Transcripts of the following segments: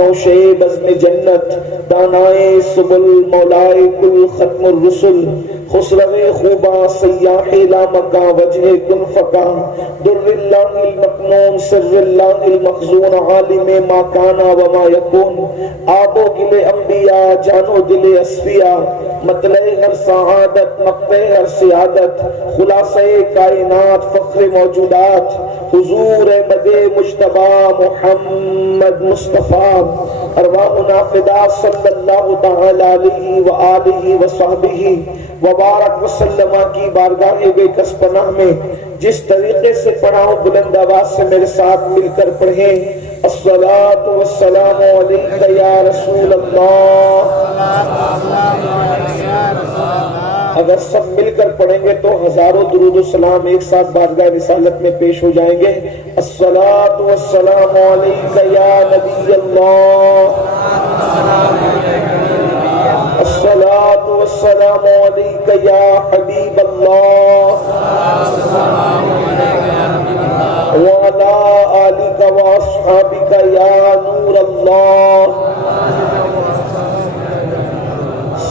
نوشے بزم جنت، دانائے سبل مولائے کل ختم الرسل، خسرو خوبا سیاح لامکا وجہ کن فکا، در اللہ المکنون سر اللہ المخزون، عالم ما کانا وما یکون، آب و گل انبیاء جان و دل اصفیاء، مطلع ہر سعادت مقطع ہر سعادت، خلاصہ کائنات فخر موجودات، حضور احمد مجتبی محمد مصطفیٰ، ارواحنا فدا صلی اللہ تعالی علیہ وآلہ وصحبہ وبارک وسلم کی بارگاہ بے کس پناہ میں جس طریقے سے پڑھا ہوں بلند آواز سے میرے ساتھ مل کر پڑھیں، الصلاۃ والسلام علیک یا رسول اللہ۔ اگر سب مل کر پڑھیں گے تو ہزاروں درود و سلام ایک ساتھ بارگاہ رسالت میں پیش ہو جائیں گے۔ الصلاۃ والسلام علیک یا نبی اللہ، الصلاۃ والسلام علیک یا حبیب اللہ، وعلی آلک واصحابک یا نور اللہ،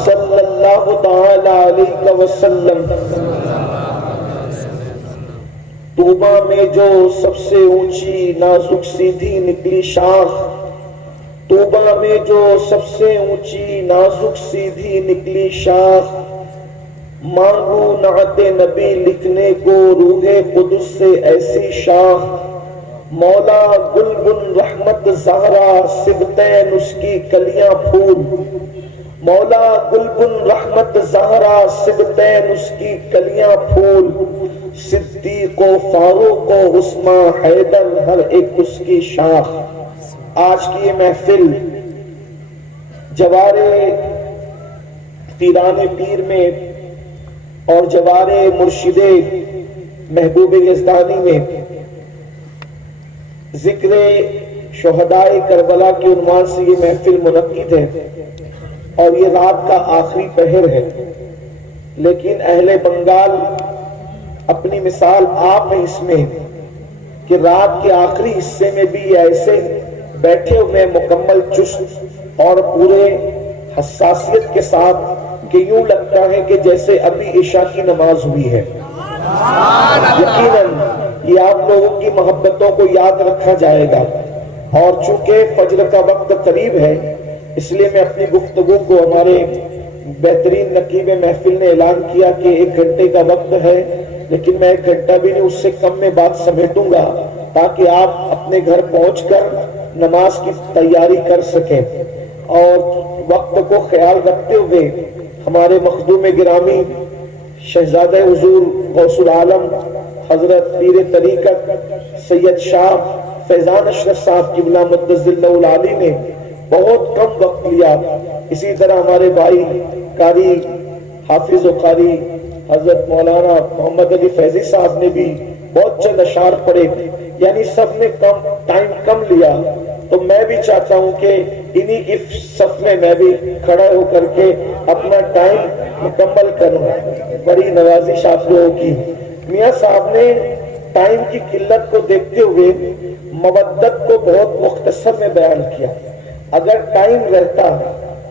صلی اللہ تعالی علیہ وسلم۔ طوبہ میں جو سب سے اونچی نازک سیدھی نکلی شاخ، طوبہ میں جو سب سے اونچی نازک سیدھی نکلی شاخ، مانگو نعت نبی لکھنے کو روح قدس سے ایسی شاخ، مولا گلبن رحمت زہرا سبتین اس کی کلیاں پھول، مولا گلبن رحمت زہرا سبتین اس کی کلیاں پھول، صدیق و فاروق و عثمان حیدر ہر ایک اس کی شاخ۔ آج کی یہ محفل جوارے پیران پیر میں اور جوارے مرشد محبوب یزدانی میں ذکر شہدائے کربلا کے عنوان سے یہ محفل منعقد ہے، اور یہ رات کا آخری پہر ہے، لیکن اہل بنگال اپنی مثال آپ ہیں اس میں کہ رات کے آخری حصے میں بھی ایسے بیٹھے ہوئے مکمل چست اور پورے حساسیت کے ساتھ کہ یوں لگتا ہے کہ جیسے ابھی عشاء کی نماز ہوئی ہے۔ یقیناً یہ آپ لوگوں کی محبتوں کو یاد رکھا جائے گا، اور چونکہ فجر کا وقت قریب ہے اس لیے میں اپنی گفتگو کو، ہمارے بہترین نقیب محفل نے اعلان کیا کہ 1 گھنٹے کا وقت ہے، لیکن میں 1 گھنٹہ بھی نہیں، اس سے کم میں بات سمیٹوں گا تاکہ آپ اپنے گھر پہنچ کر نماز کی تیاری کر سکیں، اور وقت کو خیال رکھتے ہوئے ہمارے مخدوم گرامی شہزادہ حضور غوث العالم حضرت پیر طریقت سید شاہ فیضان اشرف صاحب قبلہ مقدس اللہ العالی نے بہت کم وقت لیا۔ اسی طرح ہمارے بھائی قاری حافظ و قاری حضرت مولانا محمد علی فیضی صاحب نے بھی بہت چند اشعار پڑھے، یعنی سب نے ٹائم کم لیا، تو میں بھی چاہتا ہوں کہ انہی کی صف میں بھی کھڑا ہو کر کے اپنا ٹائم مکمل کروں۔ بڑی نوازش آپ لوگوں کی۔ میاں صاحب نے ٹائم کی قلت کو دیکھتے ہوئے مودت کو بہت مختصر میں بیان کیا۔ اگر ٹائم رہتا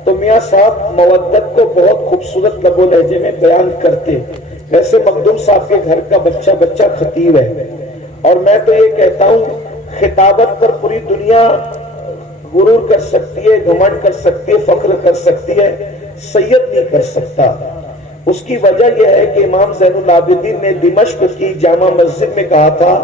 تو میاں صاحب مودت کو بہت خوبصورت لب و لہجے میں بیان کرتے۔ ویسے مخدوم صاحب کے گھر کا بچہ خطیب ہے، اور میں تو یہ کہتا ہوں خطابت پر پوری دنیا غرور کر سکتی ہے، گھمنڈ کر سکتی ہے، فخر کر سکتی ہے، سید نہیں کر سکتا۔ اس کی وجہ یہ ہے کہ امام زین العابدین نے دمشق کی جامع مسجد میں کہا تھا،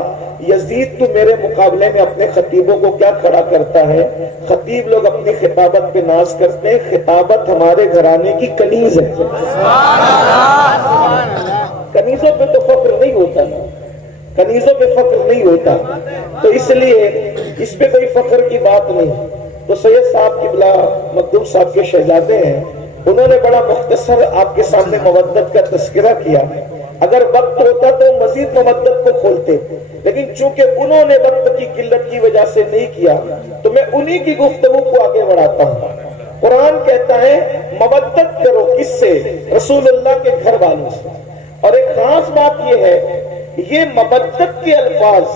یزید تو میرے مقابلے میں اپنے خطیبوں کو کیا کھڑا کرتا ہے؟ خطیب لوگ اپنی خطابت پہ ناز کرتے ہیں، خطابت ہمارے گھرانے کی کنیز ہے۔ کنیزوں پہ تو فخر نہیں ہوتا، کنیزوں پہ فخر نہیں ہوتا، تو اس لیے اس پہ کوئی فخر کی بات نہیں۔ تو سید صاحب قبلہ مخدوم صاحب کے شہزادے ہیں، انہوں نے بڑا مختصر آپ کے سامنے مودت کا تذکرہ کیا۔ اگر وقت ہوتا تو مزید مودت کو کھولتے، لیکن چونکہ انہوں نے وقت کی قلت کی وجہ سے نہیں کیا، تو میں انہی کی گفتگو کو آگے بڑھاتا ہوں۔ قرآن کہتا ہے مودت کرو، کس سے؟ رسول اللہ کے گھر والوں سے۔ اور ایک خاص بات یہ ہے، یہ مودت کے الفاظ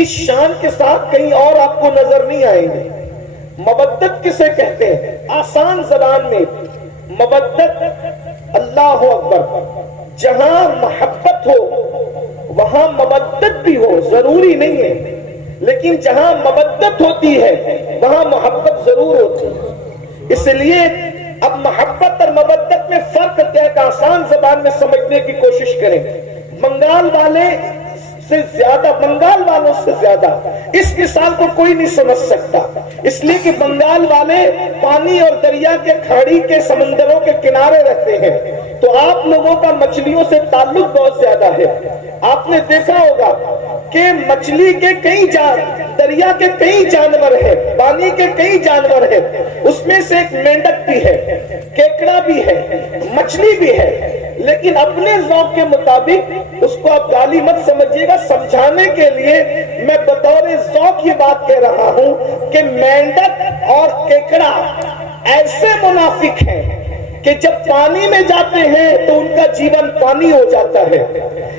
اس شان کے ساتھ کہیں اور آپ کو نظر نہیں آئیں گے۔ مودت کسے کہتے ہیں؟ آسان زبان میں مودت، اللہ اکبر، جہاں محبت ہو وہاں مودت بھی ہو، ضروری نہیں ہے، لیکن جہاں مودت ہوتی ہے وہاں محبت ضرور ہوتی ہے۔ اس لیے اب محبت اور مودت میں فرق کیا ہے کہ آسان زبان میں سمجھنے کی کوشش کریں۔ بنگال والوں سے زیادہ اس مثال کو کوئی نہیں سمجھ سکتا، اس لیے کہ بنگال والے پانی اور دریا کے کھاڑی کے سمندروں کے کنارے رہتے ہیں، تو آپ لوگوں کا مچھلیوں سے تعلق بہت زیادہ ہے۔ آپ نے دیکھا ہوگا کہ مچھلی کے کئی دریا کے کئی جانور ہیں، پانی کے کئی جانور ہیں، اس میں سے ایک مینڈک بھی ہے، کیکڑا بھی ہے، مچھلی بھی ہے، لیکن اپنے ذوق کے مطابق اس کو آپ گالی مت سمجھیے گا، سمجھانے کے لیے میں بطور ذوق یہ بات کہہ رہا ہوں کہ مینڈک اور کیکڑا ایسے منافق ہیں کہ جب پانی میں جاتے ہیں تو ان کا جیون پانی ہو جاتا ہے،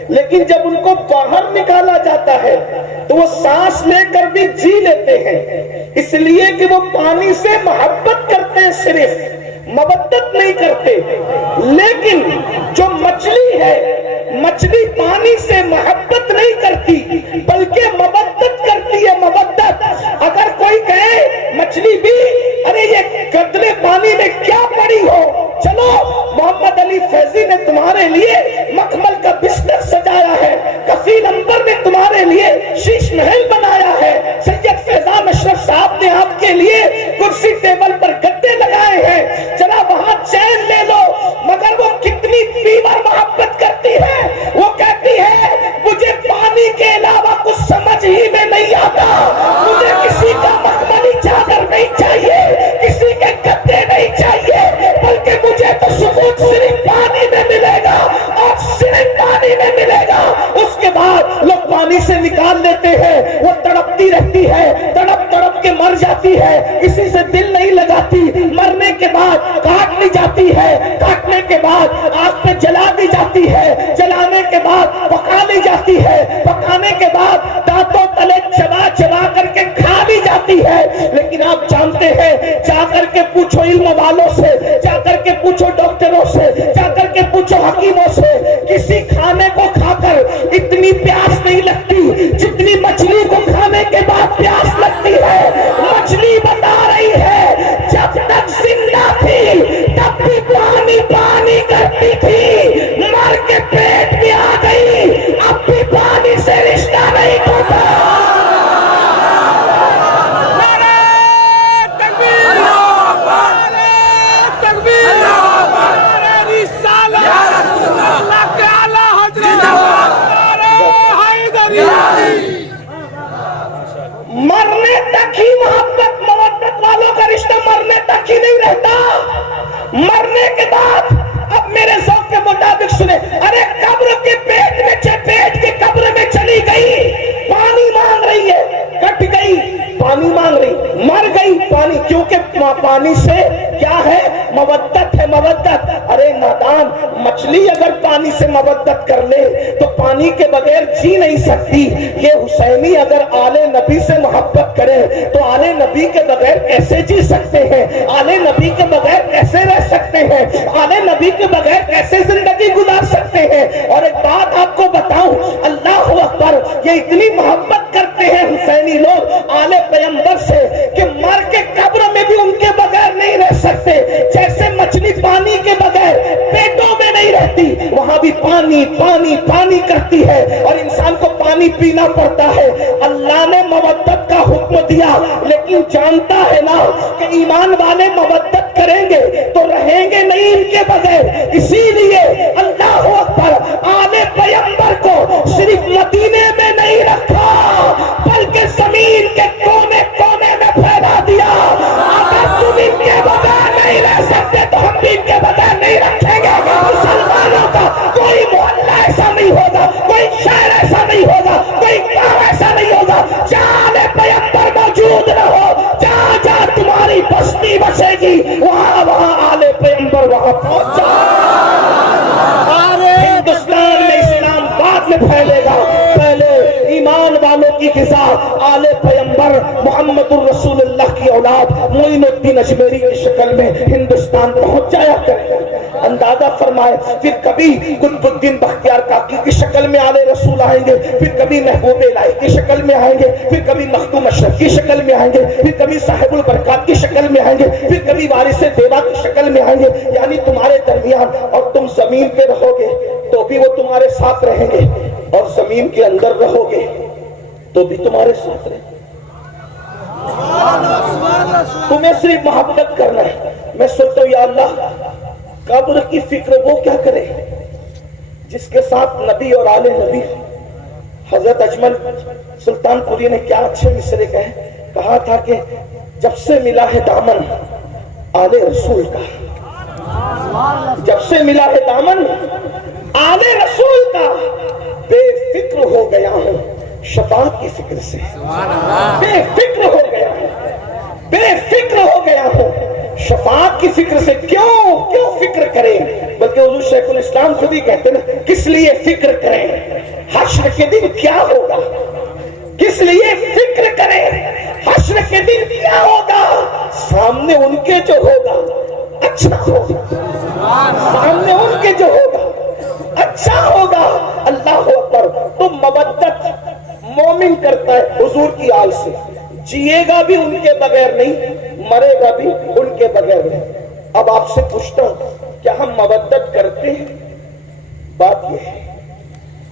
لیکن جب ان کو باہر نکالا جاتا ہے تو وہ سانس لے کر بھی جی لیتے ہیں، اس لیے کہ وہ پانی سے محبت کرتے ہیں، صرف مودت نہیں کرتے۔ لیکن جو مچھلی ہے، مچھلی پانی سے محبت نہیں کرتی بلکہ مودت کرتی ہے، مودت۔ اگر کوئی کہے مچھلی بھی ارے یہ گدلے پانی میں کیا پڑی ہو، چلو محمد علی فیضی نے تمہارے لیے مخمل کا بستر سجایا ہے، کفیل عنبر نے تمہارے لیے شیش محل بنایا ہے، سید فیضان اشرف صاحب نے آپ کے لیے کرسی ٹیبل پر گدے لگائے ہیں، ذرا وہاں چین لے لو۔ مگر وہ کتنی بیور محبت کرتی ہے، وہ کہتی ہے مجھے پانی کے علاوہ کچھ سمجھ ہی میں نہیں آتا، مجھے کسی کا مخملی چادر نہیں چاہیے، کسی کے گدے نہیں چاہیے، بلکہ مجھے تو سکون صرف پانی میں ملے گا اور صرف پانی میں ملے گا۔ اس کے بعد لوگ پانی سے نکال لیتے ہیں، وہ تڑپتی رہتی ہے، تڑپ تڑپ کے مر جاتی ہے، کسی سے دل نہیں لگاتی، مرنے کے بعد کاٹ لی جاتی ہے، کاٹنے کے بعد آگ پہ جلا دی جاتی ہے، جلانے کے بعد پکا لی جاتی ہے، پکانے کے بعد دانتوں تلے چبا چبا کر کے کھا لی جاتی ہے۔ لیکن آپ جانتے ہیں، جا کر کے پوچھو علم والوں سے، جا کر کے پوچھو ڈاکٹروں سے، جا کر کے پوچھو حکیموں سے، کسی کھانے کو کھا کر اتنی پیاس نہیں لگتی جتنی مچھلی کو کھانے کے بعد پیاس لگتی ہے۔ مچھلی بتا رہی ہے جب تک زندہ تھی تب بھی پانی پانی کرتی تھی، مر کے پیٹ میں آ گئی اب بھی پانی سے رشتہ نہیں ٹوٹا۔ مرنے تک ہی محبت مودت والوں کا رشتہ مرنے تک ہی نہیں رہتا، مرنے کے بعد اب میرے ذوق کے مطابق سنیں، ارے قبر کے پیٹ کے قبر میں چلی گئی، پانی مانگ رہی ہے، کٹ گئی پانی مانگ رہی، مر گئی پانی، کیونکہ پانی سے کیا ہے؟ مودت ہے، مودت۔ ارے نادان، مچھلی اگر پانی سے مودت کر لے تو پانی کے بغیر جی نہیں سکتی، یہ حسینی اگر آل نبی سے محبت کرے تو آل نبی کے بغیر کیسے جی سکتے ہیں، آل نبی کے بغیر کیسے رہ سکتے ہیں، آل نبی کے بغیر کیسے زندگی گزار سکتے ہیں۔ اور ایک بات آپ کو بتاؤں، اللہ اکبر، یہ اتنی محبت کرتے ہیں حسینی لوگ آل پیغمبر سے کہ مر کے قبر میں بھی ان کے بغیر نہیں رہ سکتے، جیسے مچھلی پانی کے بغیر پیٹوں میں نہیں رہتی، وہاں بھی پانی پانی پانی کرتی ہے اور انسان کو پانی پینا پڑتا ہے۔ اللہ نے مودت کا حکم دیا، لیکن جانتا ہے نا کہ ایمان والے مودت کریں گے تو رہیں گے نہیں ان کے بغیر، اسی لیے اللہ اکبر، آل پیغمبر کو صرف مدینے میں نہیں رکھا بلکہ زمین کے کونے کونے میں پھیلا دیا۔ اگر تم ان کے بغیر نہیں رہ سکتے تو ہم بھی ان کے بغیر نہیں رکھیں گے۔ مسلمانوں کا کوئی محلہ ایسا نہیں ہوگا، کوئی شہر ایسا نہیں ہوگا، کوئی گاؤں ایسا نہیں ہوگا جہاں آل پیغمبر موجود نہ ہو، جہاں جہاں تمہاری بستی بسے گی وہاں وہاں آل پیغمبر وہاں پہنچ جائے۔ ہندوستان میں اسلام بعد میں پھیلے گا، پہلے ایمان والوں کی غذا آل پیغمبر محمد الرسول اللہ کی کی اولاد معین الدین اجمیری کی شکل میں ہندوستان پہنچ جایا کرے. اندازہ فرمائے پھر کبھی قطب الدین بختیار کاکی کی شکل میں آل رسول آئیں گے, پھر کبھی محبوب الہی کی شکل میں آئیں گے, پھر کبھی مخدوم اشرف کی شکل میں آئیں گے, پھر کبھی صاحب البرکات کی شکل میں آئیں گے, پھر کبھی وارث دیوا کی شکل میں آئیں گے. یعنی تمہارے درمیان, اور تم زمین پہ رہو گے تو بھی وہ تمہارے ساتھ رہیں گے, اور زمین کے اندر رہو گے تو بھی تمہارے ساتھ رہیں گے. تمہیں صرف محبت کرنا ہے. میں سوچتا ہوں یا اللہ قبر کی فکر وہ کیا کرے جس کے ساتھ نبی اور آل نبی. حضرت اجمل سلطان پوری نے کیا اچھے مصرے کہا تھا کہ جب سے ملا ہے دامن آل رسول کا, جب سے ملا ہے دامن آل رسول کا, بے فکر ہو گیا ہوں شفاعت کی فکر سے. بے فکر ہو گیا ہوں, بے فکر ہو گیا ہوں شفاعت کی فکر سے. کیوں فکر کریں, بلکہ حضور شیخ الاسلام خود ہی کہتے ہیں کس لیے فکر کریں, حشر کے دن کیا ہوگا. کس لیے فکر کریں, حشر کے دن کیا ہوگا. سامنے ان کے جو ہوگا اچھا ہوگا, سامنے ان کے جو ہوگا اچھا ہوگا. اللہ اکبر. تو مودت مومن کرتا ہے حضور کی آل سے, جیے گا بھی ان کے بغیر نہیں, مرے گا بھی ان کے بغیر نہیں. اب آپ سے پوچھتا ہوں کیا ہم مودت کرتے ہیں. بات یہ ہے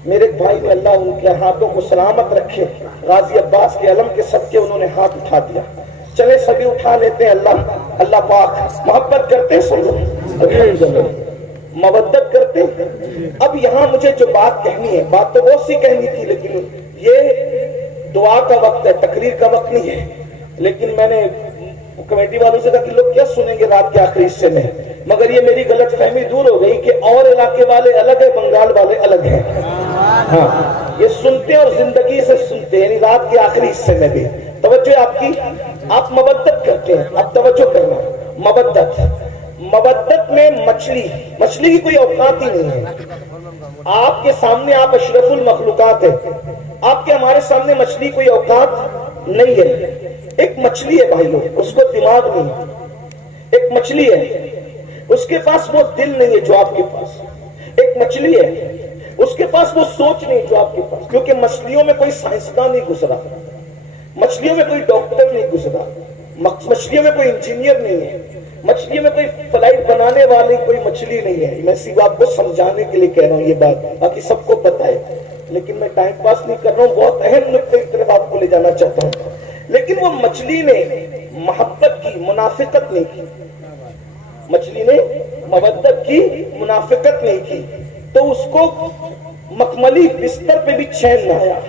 میرے بھائی نے, اللہ ان کے ہاتھوں کو سلامت رکھے, غازی عباس کے علم کے صدقے انہوں نے ہاتھ اٹھا دیا. چلے سبھی اٹھا لیتے ہیں. اللہ پاک محبت کرتے ہیں, سنو مودت کرتے ہیں. اب یہاں مجھے جو بات کہنی ہے, بات تو بہت سی کہنی تھی, لیکن یہ دعا کا وقت ہے, تقریر کا وقت نہیں ہے. لیکن میں نے کمیٹی والوں سے کہا کہ لوگ کیا سنیں گے رات کے آخری حصے میں, مگر یہ میری غلط فہمی دور ہو گئی کہ اور علاقے والے الگ ہیں, بنگال والے الگ ہیں. ہاں یہ سنتے اور زندگی سے سنتے ہیں, یعنی رات کے آخری حصے میں بھی. توجہ آپ کی, آپ مودت کرتے ہیں. اب توجہ کرنا, مودت میں مچھلی کی کوئی اوقات ہی نہیں ہے. آپ کے سامنے آپ اشرف المخلوقات ہیں, آپ کے ہمارے سامنے مچھلی کوئی اوقات نہیں ہے. ایک مچھلی ہے بھائیو, اس کو دماغ نہیں. ایک مچھلی ہے, اس کے پاس وہ دل نہیں ہے جو آپ کے پاس. ایک مچھلی ہے, اس کے پاس وہ سوچ نہیں جو آپ کے پاس. کیونکہ مچھلیوں میں کوئی سائنسدان نہیں گزرا, مچھلیوں میں کوئی ڈاکٹر نہیں گزرا, مچھلیوں میں کوئی انجینئر نہیں ہے, مچھلیوں میں کوئی فلائٹ بنانے والی کوئی مچھلی نہیں ہے. میں صرف آپ کو سمجھانے کے لیے کہہ رہا ہوں یہ بات, باقی سب کو پتا ہے, لیکن میں ٹائم پاس نہیں کر رہا ہوں, بہت اہم نقطے کی طرف آپ کو لے جانا چاہتا ہوں. لیکن وہ مچھلی نے محبت کی, منافقت نہیں کی. مچھلی نے مودت کی, منافقت نہیں کی, تو اس کو مخملی بستر پہ بھی چین نہ آیا.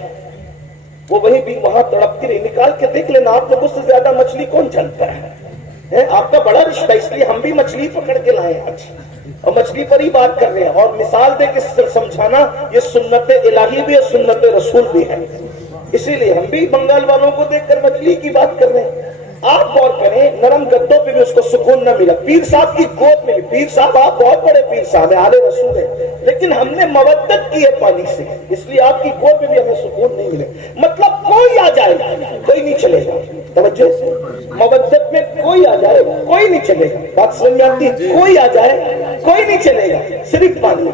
وہ وہی بھی وہاں تڑپتی رہی. نکال کے دیکھ لینا, آپ لوگوں سے زیادہ مچھلی کون جانتا ہے. آپ کا بڑا رشتہ, اس لیے ہم بھی مچھلی پکڑ کے لائے آج, اور مچھلی پر ہی بات کر رہے ہیں. اور مثال دے کے سمجھانا, یہ سنت الہی بھی ہے, سنت رسول بھی ہے. اسی لیے ہم بھی بنگال والوں کو دیکھ کر مچھلی کی بات کر رہے ہیں. آپ غور کریں, نرم گدوں پہ بھی اس کو سکون نہ ملا. پیر صاحب کی گود میں بھی, پیر صاحب آپ بہت بڑے پیر صاحب ہیں, آل رسول ہیں, لیکن ہم نے مودت کی ہے پانی سے, اس لیے آپ کی گود میں بھی ہمیں سکون نہیں ملے. مطلب کوئی آ جائے کوئی نہیں چلے گا. توجہ سے, مودت میں کوئی آ جائے کوئی نہیں چلے گا. بات سمجھ میں آتی, کوئی آ جائے کوئی نہیں چلے گا, صرف پانی.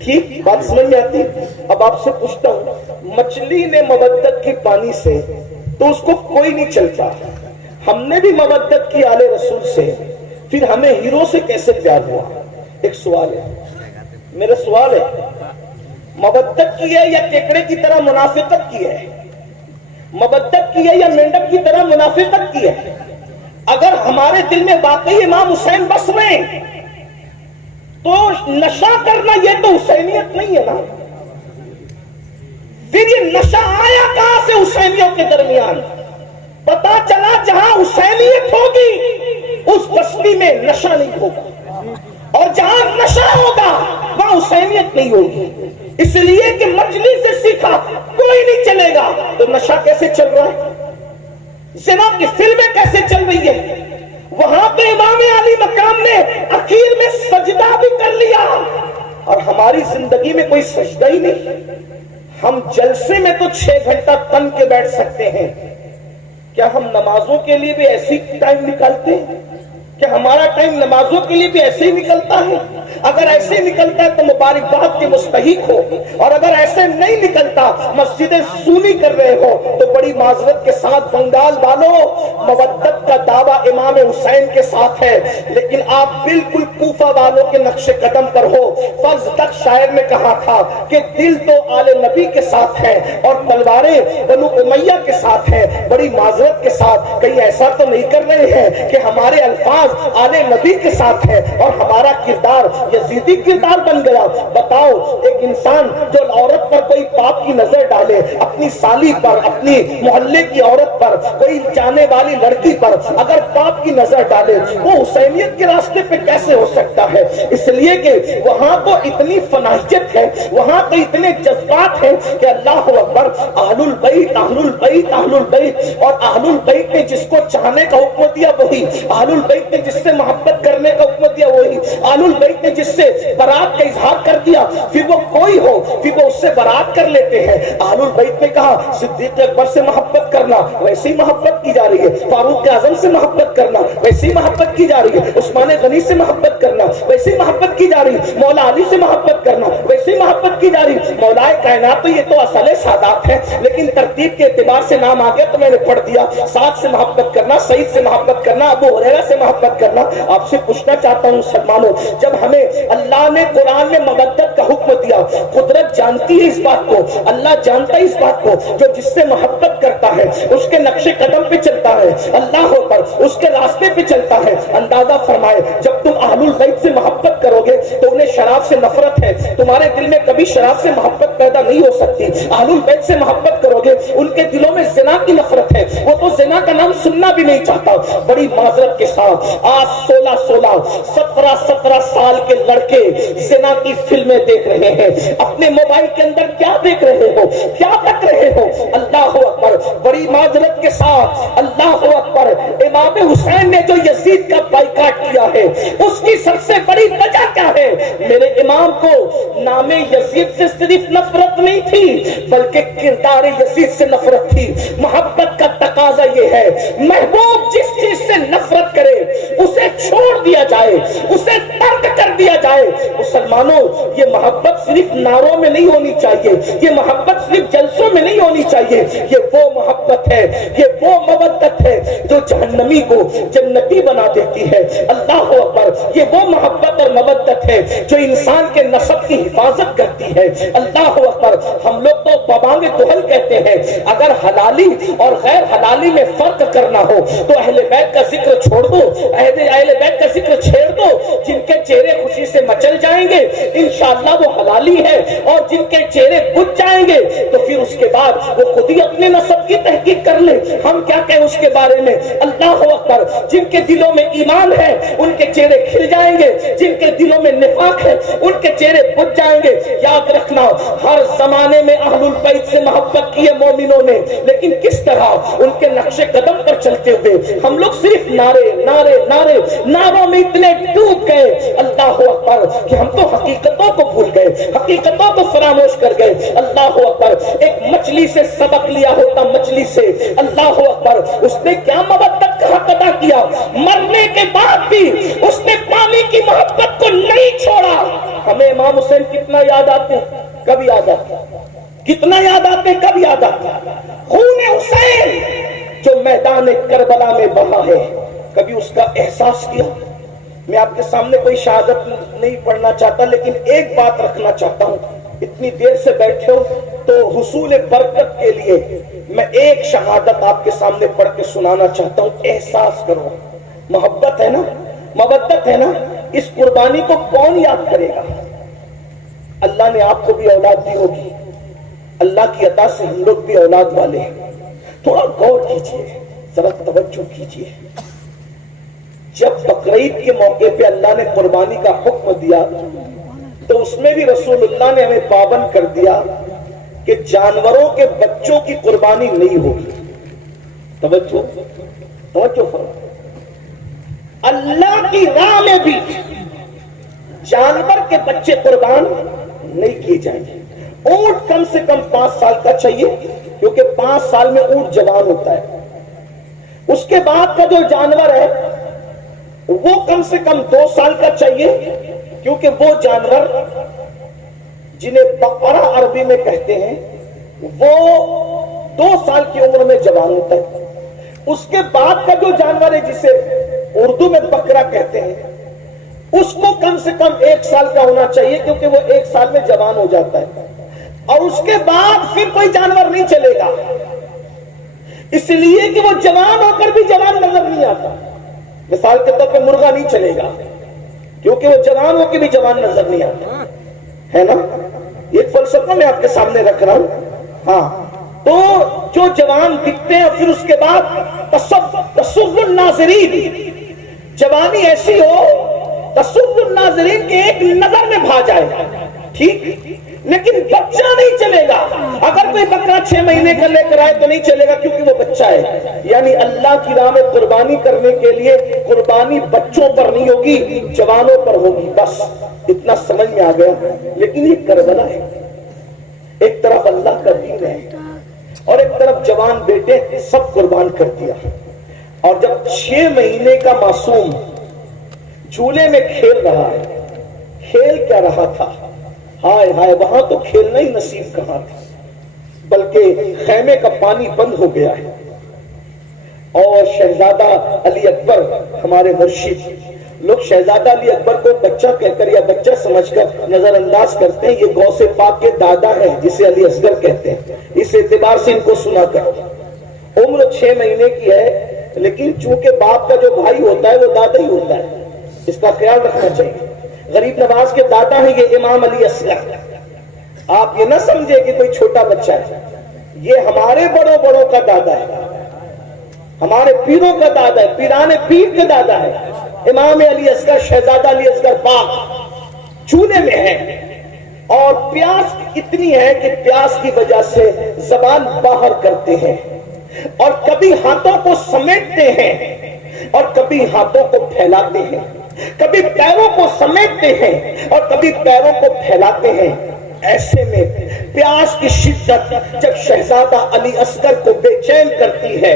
ٹھیک بات سمجھ میں آتی. اب آپ سے پوچھتا ہوں, مچھلی نے مودت کی پانی سے, تو اس کو کوئی نہیں چلتا. ہم نے بھی مودت کی آل رسول سے, پھر ہمیں ہیرو سے کیسے پیار ہوا. ایک سوال ہے, میرا سوال ہے, مودت کی ہے یا کیکڑے کی طرح منافقت کی ہے. مودت کی ہے یا مینڈک کی طرح منافقت کی ہے. اگر ہمارے دل میں واقعی امام حسین بس رہے تو نشہ کرنا یہ تو حسینیت نہیں ہے نا. پھر یہ نشہ آیا کہاں سے حسینیوں کے درمیان. پتا چلا جہاں حسینیت ہوگی اس بستی میں نشہ نہیں ہوگا, اور جہاں نشہ ہوگا وہاں حسینیت نہیں ہوگی. اس لیے کہ مچھلی سے سیکھا کوئی نہیں چلے گا, تو نشہ کیسے چل رہا ہے, زنا کی فلمیں کیسے چل رہی ہے. وہاں پہ امام علی مقام نے اخیر میں سجدہ بھی کر لیا, اور ہماری زندگی میں کوئی سجدہ ہی نہیں. ہم جلسے میں تو 6 گھنٹہ تن کے بیٹھ سکتے ہیں, کیا ہم نمازوں کے لیے بھی ایسی ٹائم نکالتے ہیں؟ کہ ہمارا ٹائم نمازوں کے لیے بھی ایسے ہی نکلتا ہے؟ اگر ایسے نکلتا ہے تو مبارکباد کے مستحق ہو، اور اگر ایسے نہیں نکلتا، مسجدیں سونی کر رہے ہو، تو بڑی معذرت کے ساتھ بنگال والوں، مودت کا دعویٰ امام حسین کے ساتھ ہے، لیکن آپ بالکل کوفہ والوں کے نقش قدم پر ہو۔ فرض تک شاعر نے کہا تھا کہ دل تو آل نبی کے ساتھ ہے اور تلواریں بنو امیہ کے ساتھ ہیں۔ بڑی معذرت کے ساتھ کہیں ایسا تو نہیں کر رہے ہیں کہ ہمارے الفاظ آل نبی کے ساتھ ہے اور ہمارا کردار یزیدی کردار بن گیا؟ بتاؤ، ایک انسان جو عورت پر کوئی پاپ کی نظر ڈالے، اپنی سالی پر، اپنی محلے کی عورت پر، کوئی جانے والی لڑکی پر اگر پاپ کی نظر ڈالے، وہ حسینیت کے راستے پہ کیسے ہو سکتا ہے؟ اس لیے کہ وہاں تو اتنی فناحیت ہے، وہاں تو اتنے جذبات ہیں کہ اللہ اکبر، اہل البیت اہل البیت اہل البیت، اور اہل البیت نے جس کو چاہنے کا حکم دیا وہی، اہل البیت نے جس سے محبت کرنے کا حکم دیا وہی، اہل البیت نے جس سے برات کا اظہار کر دیا، پھر وہ کوئی ہو پھر وہ اس سے برات کر لیتے ہیں۔ اہل البیت نے کہا صدیق اکبر سے محبت کرنا، ویسی محبت کی جا رہی ہے، فاروق اعظم سے محبت کرنا، ویسی محبت کی جا رہی ہے، عثمان غنی سے محبت کرنا، ویسی محبت کی جا رہی ہے، مولا علی سے محبت کرنا، ویسی محبت کی جا رہی ہے۔ مولا کائنات تو یہ تو اصل سادات ہے، لیکن ترتیب کے اعتبار سے نام آ گیا تو میں نے پڑھ دیا۔ سعد سے محبت کرنا، سعید سے محبت کرنا، ابو ہریرہ سے محبت کرنا۔ آپ سے پوچھنا چاہتا ہوں مسلمانوں، جب ہمیں اللہ نے قرآن میں مودت کا حکم دیا، قدرت جانتی ہے اس بات کو، اللہ جانتا ہے اس بات کو، جو جس سے محبت کرتا ہے اس کے نقش قدم پہ چلتا ہے، اللہ پر اس کے راستے پہ چلتا ہے۔ اندازہ فرمائے، جب تم اہل البیت سے محبت کرو گے تو انہیں شراب سے نفرت ہے، تمہارے دل میں کبھی شراب سے محبت پیدا نہیں ہو سکتی۔ اہل البیت سے محبت کرو گے، ان کے دلوں میں زنا کی نفرت ہے، وہ تو زنا کا نام سننا بھی نہیں چاہتا۔ بڑی معذرت کے ساتھ آج 17 سال کے لڑکے زنا کی فلمیں دیکھ رہے ہیں، اپنے موبائل کے اندر کیا دیکھ رہے ہو، کیا تک رہے ہو؟ اللہ اکبر، بڑی معذرت کے ساتھ اللہ اکبر، امام حسین نے جو یزید کا بائیکاٹ کیا ہے اس کی سب سے بڑی وجہ کیا ہے؟ میرے امام کو نام یزید سے صرف نفرت نہیں تھی بلکہ کردار یزید سے نفرت تھی۔ محبت کا تقاضا یہ ہے، محبوب جس چیز سے نفرت کرے اسے چھوڑ دیا جائے، اسے ترک کر دیا جائے۔ مسلمانوں، یہ محبت صرف نعروں میں نہیں ہونی چاہیے، یہ محبت صرف جلسوں میں نہیں ہونی چاہیے، یہ وہ محبت ہے، یہ وہ مودت ہے جو جہنمی کو جنتی بنا دیتی ہے۔ اللہ اکبر، یہ وہ محبت اور مودت ہے جو انسان کے نسب کی حفاظت کرتی ہے۔ اللہ اکبر، ہم لوگ تو بابانگ دہل کہتے ہیں، اگر حلالی اور غیر حلالی میں فرق کرنا ہو تو اہل بیت کا ذکر چھوڑ دو، اہل بیت کا ذکر چھیڑ دو، جن کے چہرے خوشی سے مچل جائیں گے انشاءاللہ وہ حلالی ہے، اور جن کے چہرے بجھ جائیں گے تو پھر اس کے بعد وہ خود ہی اپنے نسب کی تحقیق کر لے، ہم کیا کہیں اس کے بارے میں۔ اللہ اکبر، جن کے دلوں میں ایمان ہے ان کے چہرے کھل جائیں گے، جن کے دلوں میں نفاق ہے ان کے چہرے بجھ جائیں گے۔ یاد رکھنا، ہر زمانے میں اہل البیت سے محبت کی ہے مومنوں نے، لیکن کس طرح ان کے نقش قدم پر چلتے ہوئے۔ ہم لوگ صرف نعرے نعرے نعرے نعروں میں اتنے ڈوب گئے اللہ اکبر کہ ہم تو حقیقتوں کو بھول گئے، حقیقتوں کو فراموش کر گئے۔ اللہ اکبر، ایک مچھلی سے سبق لیا ہوتا، مچھلی سے، اللہ اکبر، اس نے کیا مودت کا حق ادا کیا، مرنے کے بعد بھی اس نے پانی کی محبت کو نہیں چھوڑا۔ ہمیں امام حسین کتنا یاد آتے ہیں، کب یاد آتے ہیں، کتنا یاد آتے ہیں، کب یاد آتے ہیں۔ خون حسین جو میدان کربلا میں بہا ہے، کبھی اس کا احساس کیا؟ میں آپ کے سامنے کوئی شہادت نہیں پڑھنا چاہتا، لیکن ایک بات رکھنا چاہتا ہوں، اتنی دیر سے بیٹھے ہو تو حصول برکت کے لیے میں ایک شہادت آپ کے سامنے پڑھ کے سنانا چاہتا ہوں۔ احساس کرو، محبت ہے نا، مودت ہے نا، اس قربانی کو کون یاد کرے گا؟ اللہ نے آپ کو بھی اولاد دی ہوگی، اللہ کی عطا سے ہم لوگ بھی اولاد والے ہیں۔ تھوڑا غور کیجئے، ذرا توجہ کیجئے، جب بقرعید کے موقع پہ اللہ نے قربانی کا حکم دیا تو اس میں بھی رسول اللہ نے ہمیں پابند کر دیا کہ جانوروں کے بچوں کی قربانی نہیں ہوگی۔ توجہ فرمائیں، اللہ کی راہ میں بھی جانور کے بچے قربان نہیں کیے جائیں گے۔ اونٹ کم سے کم 5 سال کا چاہیے، کیونکہ 5 سال میں اونٹ جوان ہوتا ہے۔ اس کے بعد کا جو جانور ہے وہ کم سے کم 2 سال کا چاہیے، کیونکہ وہ جانور جنہیں بقرہ عربی میں کہتے ہیں وہ 2 سال کی عمر میں جوان ہوتا ہے۔ اس کے بعد کا جو جانور ہے جسے اردو میں بکرا کہتے ہیں اس کو کم سے کم 1 سال کا ہونا چاہیے، کیونکہ وہ 1 سال میں جوان ہو جاتا ہے، اور اس کے بعد پھر کوئی جانور نہیں چلے گا، اس لیے کہ وہ جوان ہو کر بھی جوان نظر نہیں آتا۔ مثال کے طور پہ مرغا نہیں چلے گا کیونکہ وہ جوان ہو کے بھی جوان نظر نہیں آتا ہے نا۔ یہ فلسفہ میں آپ کے سامنے رکھ رہا ہوں۔ ہاں، تو جو جوان دکھتے ہیں پھر اس کے بعد تصب الناظرین، جوانی ایسی ہو تصب الناظرین کے ایک نظر میں بھا جائے، ٹھیک، لیکن بچہ نہیں چلے گا۔ اگر کوئی بکرا 6 مہینے کا لے کر آئے تو نہیں چلے گا کیونکہ وہ بچہ ہے، یعنی اللہ کی راہ میں قربانی کرنے کے لیے قربانی بچوں پر نہیں ہوگی، جوانوں پر ہوگی، بس اتنا سمجھ میں آ گیا۔ لیکن یہ کربلا ہے، ایک طرف اللہ کا دین ہے اور ایک طرف جوان بیٹے سب قربان کر دیا، اور جب 6 مہینے کا معصوم جھولے میں کھیل رہا ہے، کھیل کیا رہا تھا، ہائے ہائے وہاں تو کھیلنا ہی نصیب کہاں تھا، بلکہ خیمے کا پانی بند ہو گیا ہے، اور شہزادہ علی اکبر ہمارے مرشد، لوگ شہزادہ علی اکبر کو بچہ کہہ کر یا بچہ سمجھ کر نظر انداز کرتے ہیں، یہ غوث پاک کے دادا ہیں جسے علی اصغر کہتے ہیں، اس اعتبار سے ان کو سنا کر۔ عمر 6 مہینے کی ہے، لیکن چونکہ باپ کا جو بھائی ہوتا ہے وہ دادا ہی ہوتا ہے، اس کا خیال رکھنا چاہیے۔ غریب نواز کے دادا ہیں یہ امام علی اصغر، آپ یہ نہ سمجھے کہ کوئی چھوٹا بچہ ہے، یہ ہمارے بڑوں کا دادا ہے، ہمارے پیروں کا دادا ہے، پیران پیر کے دادا ہے۔ امام علی اصغر، شہزادہ علی اصغر پاک چولہے میں ہے، اور پیاس اتنی ہے کہ پیاس کی وجہ سے زبان باہر کرتے ہیں، اور کبھی ہاتھوں کو سمیٹتے ہیں اور کبھی ہاتھوں کو پھیلاتے ہیں، کبھی پیروں کو سمیٹتے ہیں اور کبھی پیروں کو پھیلاتے ہیں۔ ایسے میں پیاس کی شدت جب شہزادہ علی اصغر کو بے چین کرتی ہے،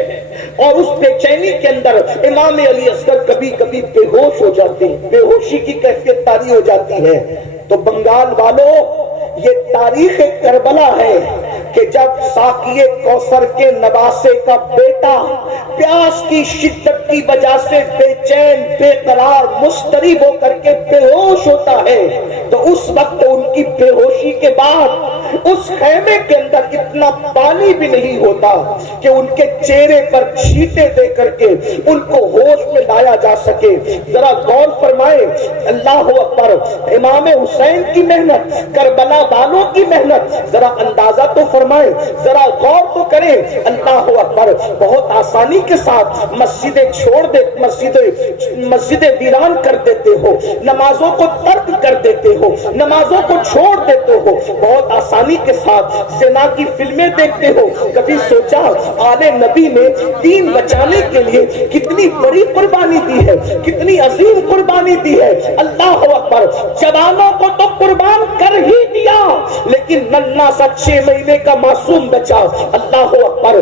اور اس بے چینی کے اندر امام علی اصغر کبھی کبھی بے ہوش ہو جاتے ہیں، بے ہوشی کی کیفیت طاری ہو جاتی ہے، تو بنگال والوں یہ تاریخ کربلا ہے کہ جب ساقیے کوثر کے نواسے کا بیٹا پیاس کی شدت کی وجہ سے بے چین، بے قرار، مضطرب ہو کر کے بے ہوش ہوتا ہے، تو اس وقت ان کی بے ہوشی کے بعد اس خیمے کے اندر اتنا پانی بھی نہیں ہوتا کہ ان کے چہرے پر چھینٹے دے کر کے ان کو ہوش میں لایا جا سکے۔ ذرا غور فرمائے، اللہ اکبر، امام حسین کی محنت، کربلا والوں کی محنت، ذرا اندازہ تو فرمائے، ذرا غور تو کریں۔ اللہ اکبر، بہت آسانی کے ساتھ مسجدیں چھوڑ دے، مسجدیں ویران کر دیتے ہو، نمازوں کو ترک کر دیتے ہو، نمازوں کو چھوڑ دیتے ہو، بہت آسانی کے ساتھ زنا کی فلمیں دیکھتے ہو۔ کبھی سوچا آل نبی نے دین بچانے کے لیے کتنی بڑی قربانی دی ہے، کتنی عظیم قربانی دی ہے۔ اللہ اکبر، جوانوں کو تو قربان کر ہی دیا، لیکن ننھا سا 6 مہینے کا معصوم بچہ، اللہ اکبر،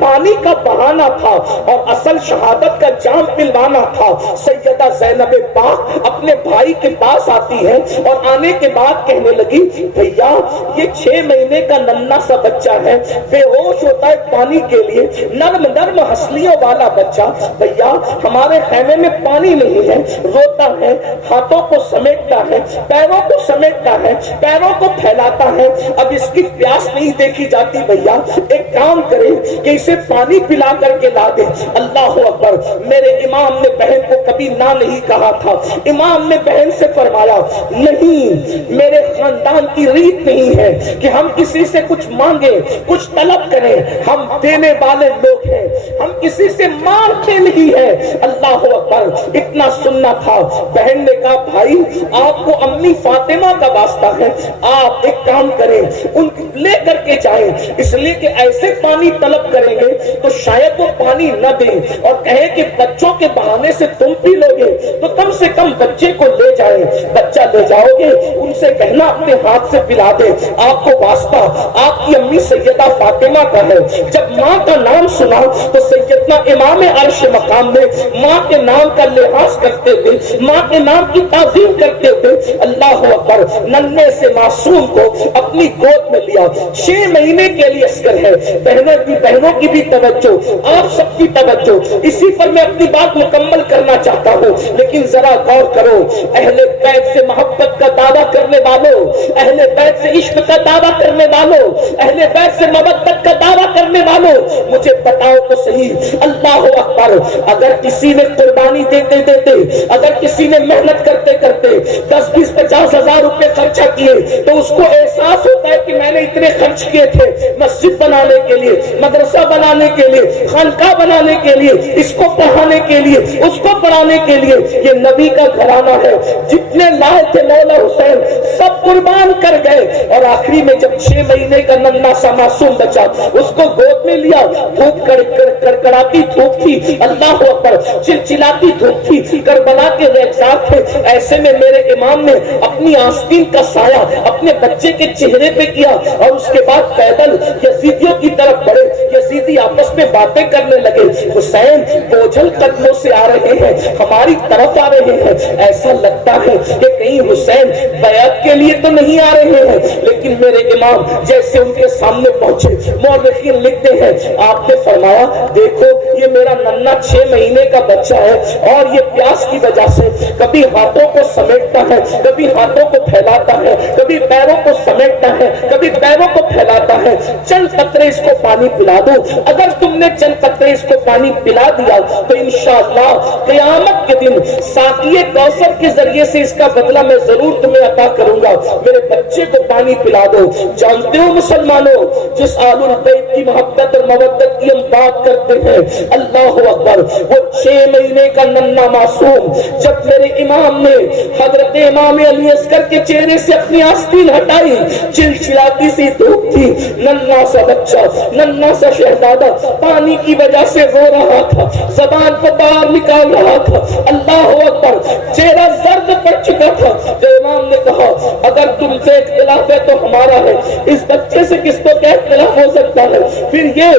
پانی کا بہانا تھا اور اصل شہادت کا جام پلوانا تھا۔ سیدہ زینب پاک اپنے بھائی کے پاس آتی ہے اور آنے کے بعد کہنے لگی، بھیا یہ 6 مہینے کا ننھا سا بچہ ہے، بے ہوش ہوتا ہے پانی کے لیے، نرم نرم ہنسلیوں والا بچہ، بھیا ہمارے خیمے میں پانی نہیں ہے، روتا ہے، ہاتھوں کو سمیٹتا ہے، پیروں کو سمیٹتا ہے، پیروں کو پھیلاتا ہے، اب اس کی پیاس نہیں دیکھی جاتی، بھیا ایک کام کرے کہ اسے پانی پلا کر کے لا دے۔ اللہ اکبر، میرے امام نے بہن کو کبھی نہ نہیں کہا تھا، امام نے بہن سے فرمایا، نہیں، میرے خاندان کی ریت نہیں ہے کہ ہم کسی سے کچھ مانگیں، کچھ طلب کریں، ہم دینے والے لوگ ہیں، ہم کسی سے مانگتے نہیں ہیں۔ اللہ اکبر، اتنا سننا تھا۔ بہن نے کہا بھائی آپ کو امی فاطمہ کا واسطہ ہے، آپ ایک کام کریں ان لے کر کے جائیں، اس لیے کہ ایسے پانی طلب کریں گے تو شاید وہ پانی نہ دیں اور کہے کہ بچوں کے بہانے سے تم پی لو گے، تو کم سے کم بچے کو لے جائیں۔ بچہ لے جاؤ گے ان سے کہنا اپنے ہاتھ سے پلا دے، آپ کو واسطہ آپ کی امی سیدہ فاطمہ کا ہے۔ جب ماں کا نام سنا تو سیدنا امام عرش مقام نے ماں کے نام کا لحاظ کرتے ہوئے، ماں کے نام کی تعظیم کرتے ہوئے اللہ اکبر ننھے سے معصوم کو اپنی گود میں لیا۔ 6 مہینے کے لیے اسکر ہے۔ بہنوں کی بھی توجہ، آپ سب کی توجہ، اسی پر میں اپنی بات مکمل کرنا چاہتا ہوں، لیکن ذرا غور کرو۔ اہل بیت سے محبت کا دعویٰ کرنے والوں، اہل بیت سے عشق کا دعویٰ کرنے والوں، اہل بیت سے محبت کا دعویٰ کرنے والوں، مجھے بتاؤ تو صحیح، اللہ اکبر، اگر کسی نے قربانی دیتے دیتے، اگر کسی نے محنت کرتے کرتے 10 20 50 ہزار روپے خرچہ کیے تو اس کو احساس ہوتا ہے کہ میں نے اتنے خرچ کیے تھے مسجد بنانے کے لیے، مدرسہ بنانے کے لیے، خانقاہ بنانے کے لیے، اس کو پڑھانے کے لیے، اس کو پڑھانے کے لیے۔ یہ نبی کا گھرانہ ہے، جتنے لائے تھے مولا حسین سب قربان کر گئے، اور آخری میں جب 6 مہینے کا ننھا سا معصوم بچہ اس کو گود میں لیا، دھوپ کڑکڑاتی دھوپ تھی، اللہ اکبر، چلچلاتی دھوپ تھی، کربلا کے ریگزار تھے، ایسے میں میرے امام نے اپنی آستین کا سایہ اپنے بچے کے چہرے پہ کیا اور اس کے بعد پیدل یزیدیوں کی طرف بڑھے۔ یزیدی آپس میں باتیں کرنے لگے، حسین بوجھل قدموں سے آ رہے ہیں، ہماری طرف آ رہے ہیں، ایسا لگتا ہے کہ کہیں حسین بیعت کے لیے تو نہیں آ رہے ہیں۔ لیکن میرے امام جیسے ان کے سامنے پہنچے، مورخین لکھتے ہیں آپ نے فرمایا دیکھو یہ میرا ننھا 6 مہینے کا بچہ ہے اور یہ پیاس کی وجہ سے کبھی ہاتھوں کو سمیٹتا ہے، کبھی ہاتھوں کو پھیلاتا ہے، کبھی پیروں کو سمیٹتا ہے، کبھی پیروں کو پھیلاتا ہے، چند قطرے اس کو پانی پلا دو۔ اگر تم نے چند قطرے اس کو پانی پلا دیا تو انشاءاللہ قیامت کے دن ساقی کوثر کے ذریعے سے اس کا بدلہ میں ضرور تمہیں عطا کروں گا، میرے بچے کو پانی پلا دو۔ جانتے ہو مسلمانوں، جس آل البیت کی محبت اور مودت کی ہم بات کرتے ہیں، اللہ اکبر، وہ 6 مہینے کا ننھا معصوم جب میرے امام نے حضرت امام علی اصغر کے چہرے سے اپنی آستین ہٹائی، چلچلاتی سی دھوپ تھی، ننھا سا بچہ، ننھا سا شہزادہ پانی کی وجہ سے رو رہا تھا، زبان کو باہر نکال رہا تھا، اللہ اکبر، چہرہ زرد پڑ چکا تھا۔ جو امام نے کہا اگر تم سے اختلاف ہے تو ہمارا ہے، اس بچے سے کس کو کیا اختلاف ہو سکتا ہے؟ پھر یہ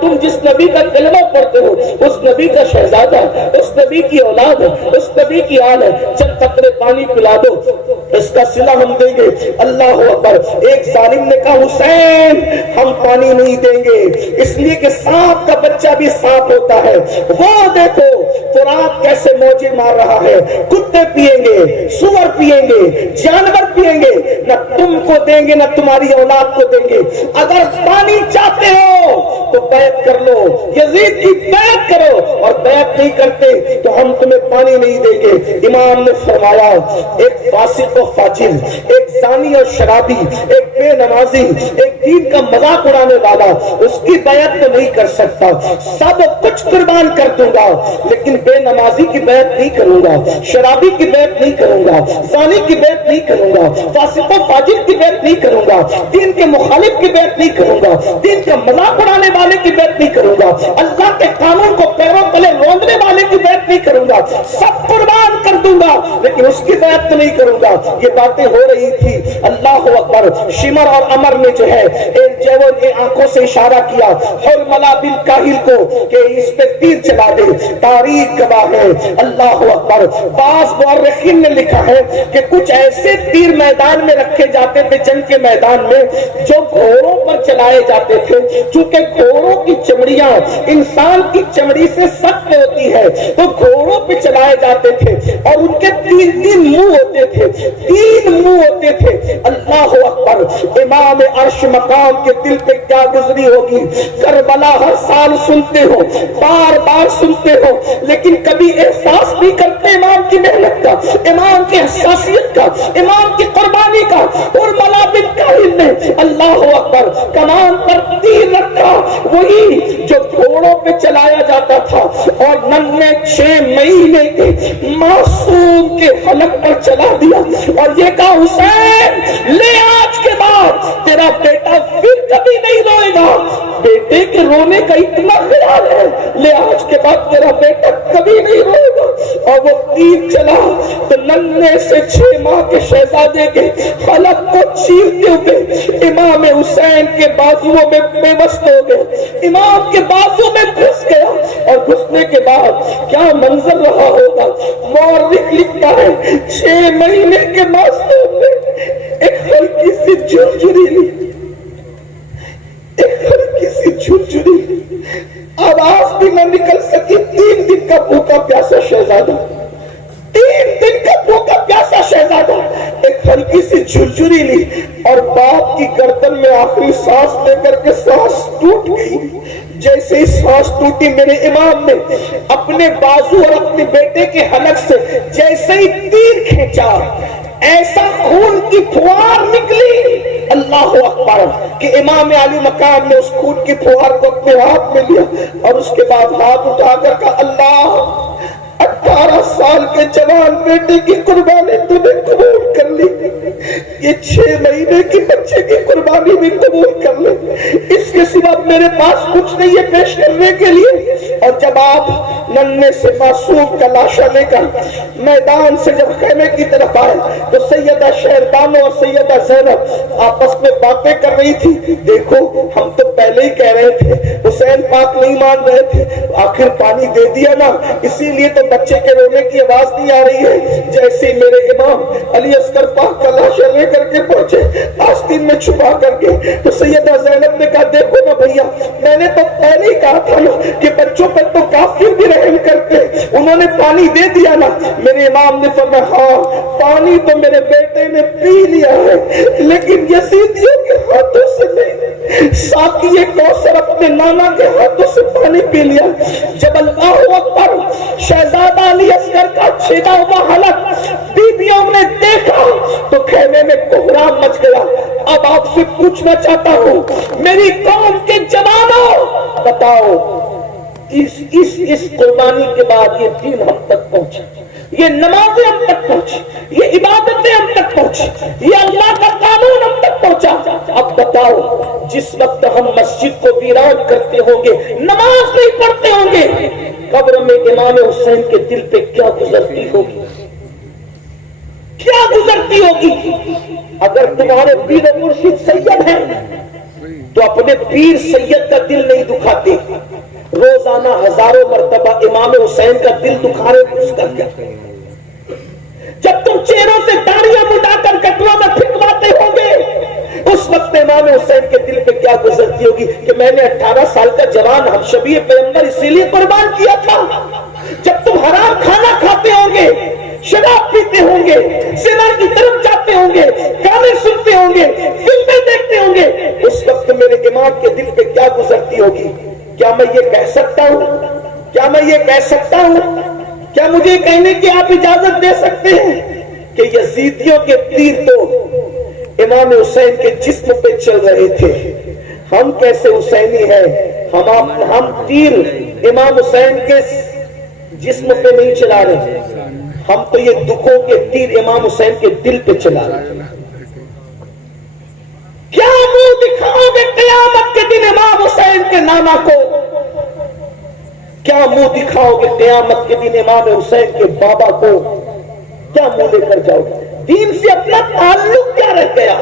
تم جس نبی کا کلمہ پڑھتے ہو اس نبی کا شہزادہ، اس نبی کی اولاد ہے، اس نبی کی آل ہے، چند قطرے پانی پلا دو، اس کا صلہ ہم دیں گے۔ اللہ اکبر، ایک ظالم نے کہا حسین ہم پانی نہیں دیں گے، اس لیے کہ سانپ کا بچہ بھی سانپ ہوتا ہے، وہ دیکھو فرات کیسے موجے مار رہا ہے، کتے پیئیں گے، سور پیئیں گے، جانور پیئیں گے، نہ تم کو دیں گے نہ تمہاری اولاد کو دیں گے۔ اگر پانی چاہتے ہو تو بیعت کر لو، یزید کی بیعت کرو، اور بیعت نہیں کرتے تو ہم تمہیں پانی نہیں دیں گے۔ امام نے فرمایا ایک فاسق و فاجر، ایک زانی اور شرابی، ایک بے نمازی، ایک دین کا مذاق اڑانے والا، اس کی بیعت تو نہیں کر سکتا، سب کچھ قربان کر دوں گا لیکن بے نمازی کی بیعت نہیں کروں گا، شرابی کی بیعت نہیں کروں گا، زانی کی بیعت نہیں کروں گا، فاسق و فاجر کی بیعت نہیں کروں گا، دین کے مخالف کی بیعت نہیں کروں گا، دین کا مذاق اڑانے والے کی بیعت نہیں کروں گا، اللہ کے قانون کو پیروں تلے روندنے والے کی بیعت نہیں کروں گا، سب قربان کر دوں گا لیکن اس کی بیعت تو نہیں کروں گا۔ یہ باتیں ہو رہی تھی، اللہ اکبر، شمر اور امر نے جو ہے آنکھوں سے اشارہ کیا حرملہ بن کاہل کو کہ اس پہ تیر چلا دے، تاریخ گواہ ہے، اللہ اکبر۔ بعض مورخین نے لکھا ہے کہ کچھ ایسے تیر میدان میں رکھے جاتے تھے جنگ کے میدان میں جو گھوڑوں پر چلائے جاتے تھے، چونکہ گھوڑوں کی چمڑیاں انسان کی چمڑی سے سخت ہوتی ہے تو گھوڑوں پہ چلائے جاتے تھے، اور ان کے 3 منہ ہوتے تھے، 3 منہ ہوتے تھے۔ اللہ اکبر، امام عرش مقام کے دل پہ کیا گزری ہوگی؟ کربلا ہر سال سنتے ہو، بار بار سنتے ہو، لیکن کبھی احساس نہیں کرتے امام کی محنت کا، امام کی حساسیت کا، امام کی قربانی کا۔ اور حرملہ بن کاہل نے اللہ اکبر کمان پر تیر رکھا، وہی جو گھوڑوں پہ چلایا جاتا تھا، اور ننھے 6 مہینے کے کے حلق پر چلا دیا اور یہ کہا حسین لے آج کے بعد تیرا بیٹا پھر کبھی نہیں روئے گا، بیٹے کے رونے کا اتنا خیال ہے، لے آج کے بعد تیرا بیٹا کبھی نہیں روئے گا۔ اور وہ تیر چلا تو ننھے سے 6 ماہ کے شہزادے کے حلق کو چیرتے ہوئے امام حسین کے بازوؤں میں بے بس ہو گئے، امام کے بازو میں گھس گیا، اور گھسنے کے بعد کیا منظر رہا ہوگا مورخ لکھتا ہے 6 مہینے کے معصوم میں ایک ہلکی سی جھرجھری لی، ایک ہلکی سی جھرجھری لی، آواز بھی نہ نکل سکی۔ 3 دن کا بھوکا پیاسا شہزادہ، 3 دن کا بھوکا پیاسا شہزادہ ایک ہلکی سی جھرجھری لی اور باپ کی گردن میں آخری سانس لے کر کے سانس ٹوٹ گئی۔ جیسے ہی سانس ٹوٹی میرے امام نے اپنے بازو اور اپنے بیٹے کے حلق سے جیسے ہی تیر کھینچا، ایسا خون کی پھوار نکلی، اللہ اکبر، کہ امام علی مقام نے اس خون کی پھوار کو اپنے ہاتھ میں لیا اور اس کے بعد ہاتھ اٹھا کر کہا اللہ 18 سال کے جوان بیٹے کی قربانی تو نے قبول کر لی، یہ 6 مہینے کے بچے کی قربانی بھی قبول کر لے، اس کے سوا میرے پاس کچھ نہیں ہے پیش کرنے کے لیے۔ اور جب آپ ننھے سے معصوم کا لاشا لے کر میدان سے جب خیمے کی طرف آئے تو سیدہ شہربانو اور سیدہ زینب آپس میں باتیں کر رہی تھی، دیکھو ہم تو پہلے ہی کہہ رہے تھے حسین پاک نہیں مان رہے تھے، آخر پانی دے دیا نا، اسی لیے تو بچے کے رونے کی آواز نہیں آ رہی ہے۔ جیسے میرے امام علی اصغر پاک کا لاشا لے کر کے پہنچے آستین میں چھپا کر کے تو سیدہ زینب نے کہا دیکھو نا بھیا، میں نے تو پہلے ہی کہا تھا نا کہ بچوں پر تو کافر بھی رحم کرتے، انہوں نے پانی دے دیا نا۔ میرے امام نے فرمایا ہاں پانی تو میرے بیٹے نے پی لیا ہے لیکن یزیدیوں کے ہاتھوں سے نہیں، ساقی کوثر اپنے نانا کے ہاتھوں سے پانی پی لیا۔ جب اللہ اکبر شہزادہ علی اصغر کا چھیدا ہوا حلق بیویوں نے دیکھا تو خیمے میں کوہرام مچ گیا۔ اب آپ سے پوچھنا چاہتا ہوں میری قوم کے جوانوں، بتاؤ اس قربانی کے بعد یہ دین ہم تک پہنچا، یہ نمازیں ہم تک پہنچی، یہ عبادتیں ہم تک پہنچی، یہ اللہ کا قانون ہم تک پہنچا۔ اب بتاؤ جس وقت ہم مسجد کو ویران کرتے ہوں گے، نماز نہیں پڑھتے ہوں گے، قبر میں امام حسین کے دل پہ کیا گزرتی ہوگی، کیا گزرتی ہوگی؟ اگر تمہارے پیر و مرشد سید ہیں تو اپنے پیر سید کا دل نہیں دکھاتے، روزانہ ہزاروں مرتبہ امام حسین کا دل دکھانے اس کا کیا؟ جب تم چہروں سے داڑیاں مڈا کر کٹروں میں پھینکواتے ہوں گے اس وقت امام حسین کے دل پہ کیا گزرتی ہوگی کہ میں نے 18 سال کا جوان ہم شبیہ پیغمبر اسی لیے قربان کیا تھا۔ جب تم حرام کھانا کھاتے ہوں گے، شراب پیتے ہوں گے، زنا کی طرف جاتے ہوں گے، گانے سنتے ہوں گے، فلمیں دیکھتے ہوں گے، اس وقت میرے امام کے دل پہ کیا گزرتی ہوگی؟ کیا میں یہ کہہ سکتا ہوں؟ کیا میں یہ کہہ سکتا ہوں؟ کیا مجھے کہنے کی آپ اجازت دے سکتے ہیں کہ یزیدیوں کے تیر تو امام حسین کے جسم پہ چل رہے تھے، ہم کیسے حسینی ہیں؟ ہم تیر امام حسین کے جسم پہ نہیں چلا رہے، ہم تو یہ دکھوں کے تیر امام حسین کے دل پہ چلا رہے ہیں۔ کیا منہ دکھاؤ گے قیامت کے دن امام حسین کے نانا کو؟ کیا منہ دکھاؤ گے قیامت کے دن امام حسین کے بابا کو؟ کیا منہ لے کر جاؤ گے؟ دین سے اپنا تعلق کیا رہ گیا؟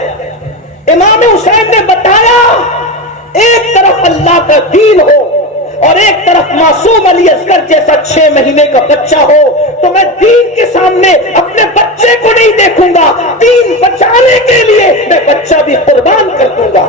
امام حسین نے بتایا ایک طرف اللہ کا دین ہو اور ایک طرف معصوم علی اصغر جیسا 6 مہینے کا بچہ ہو تو میں دین کے سامنے اپنے بچے کو نہیں دیکھوں گا، دین بچانے کے لیے میں بچہ بھی قربان کر دوں گا۔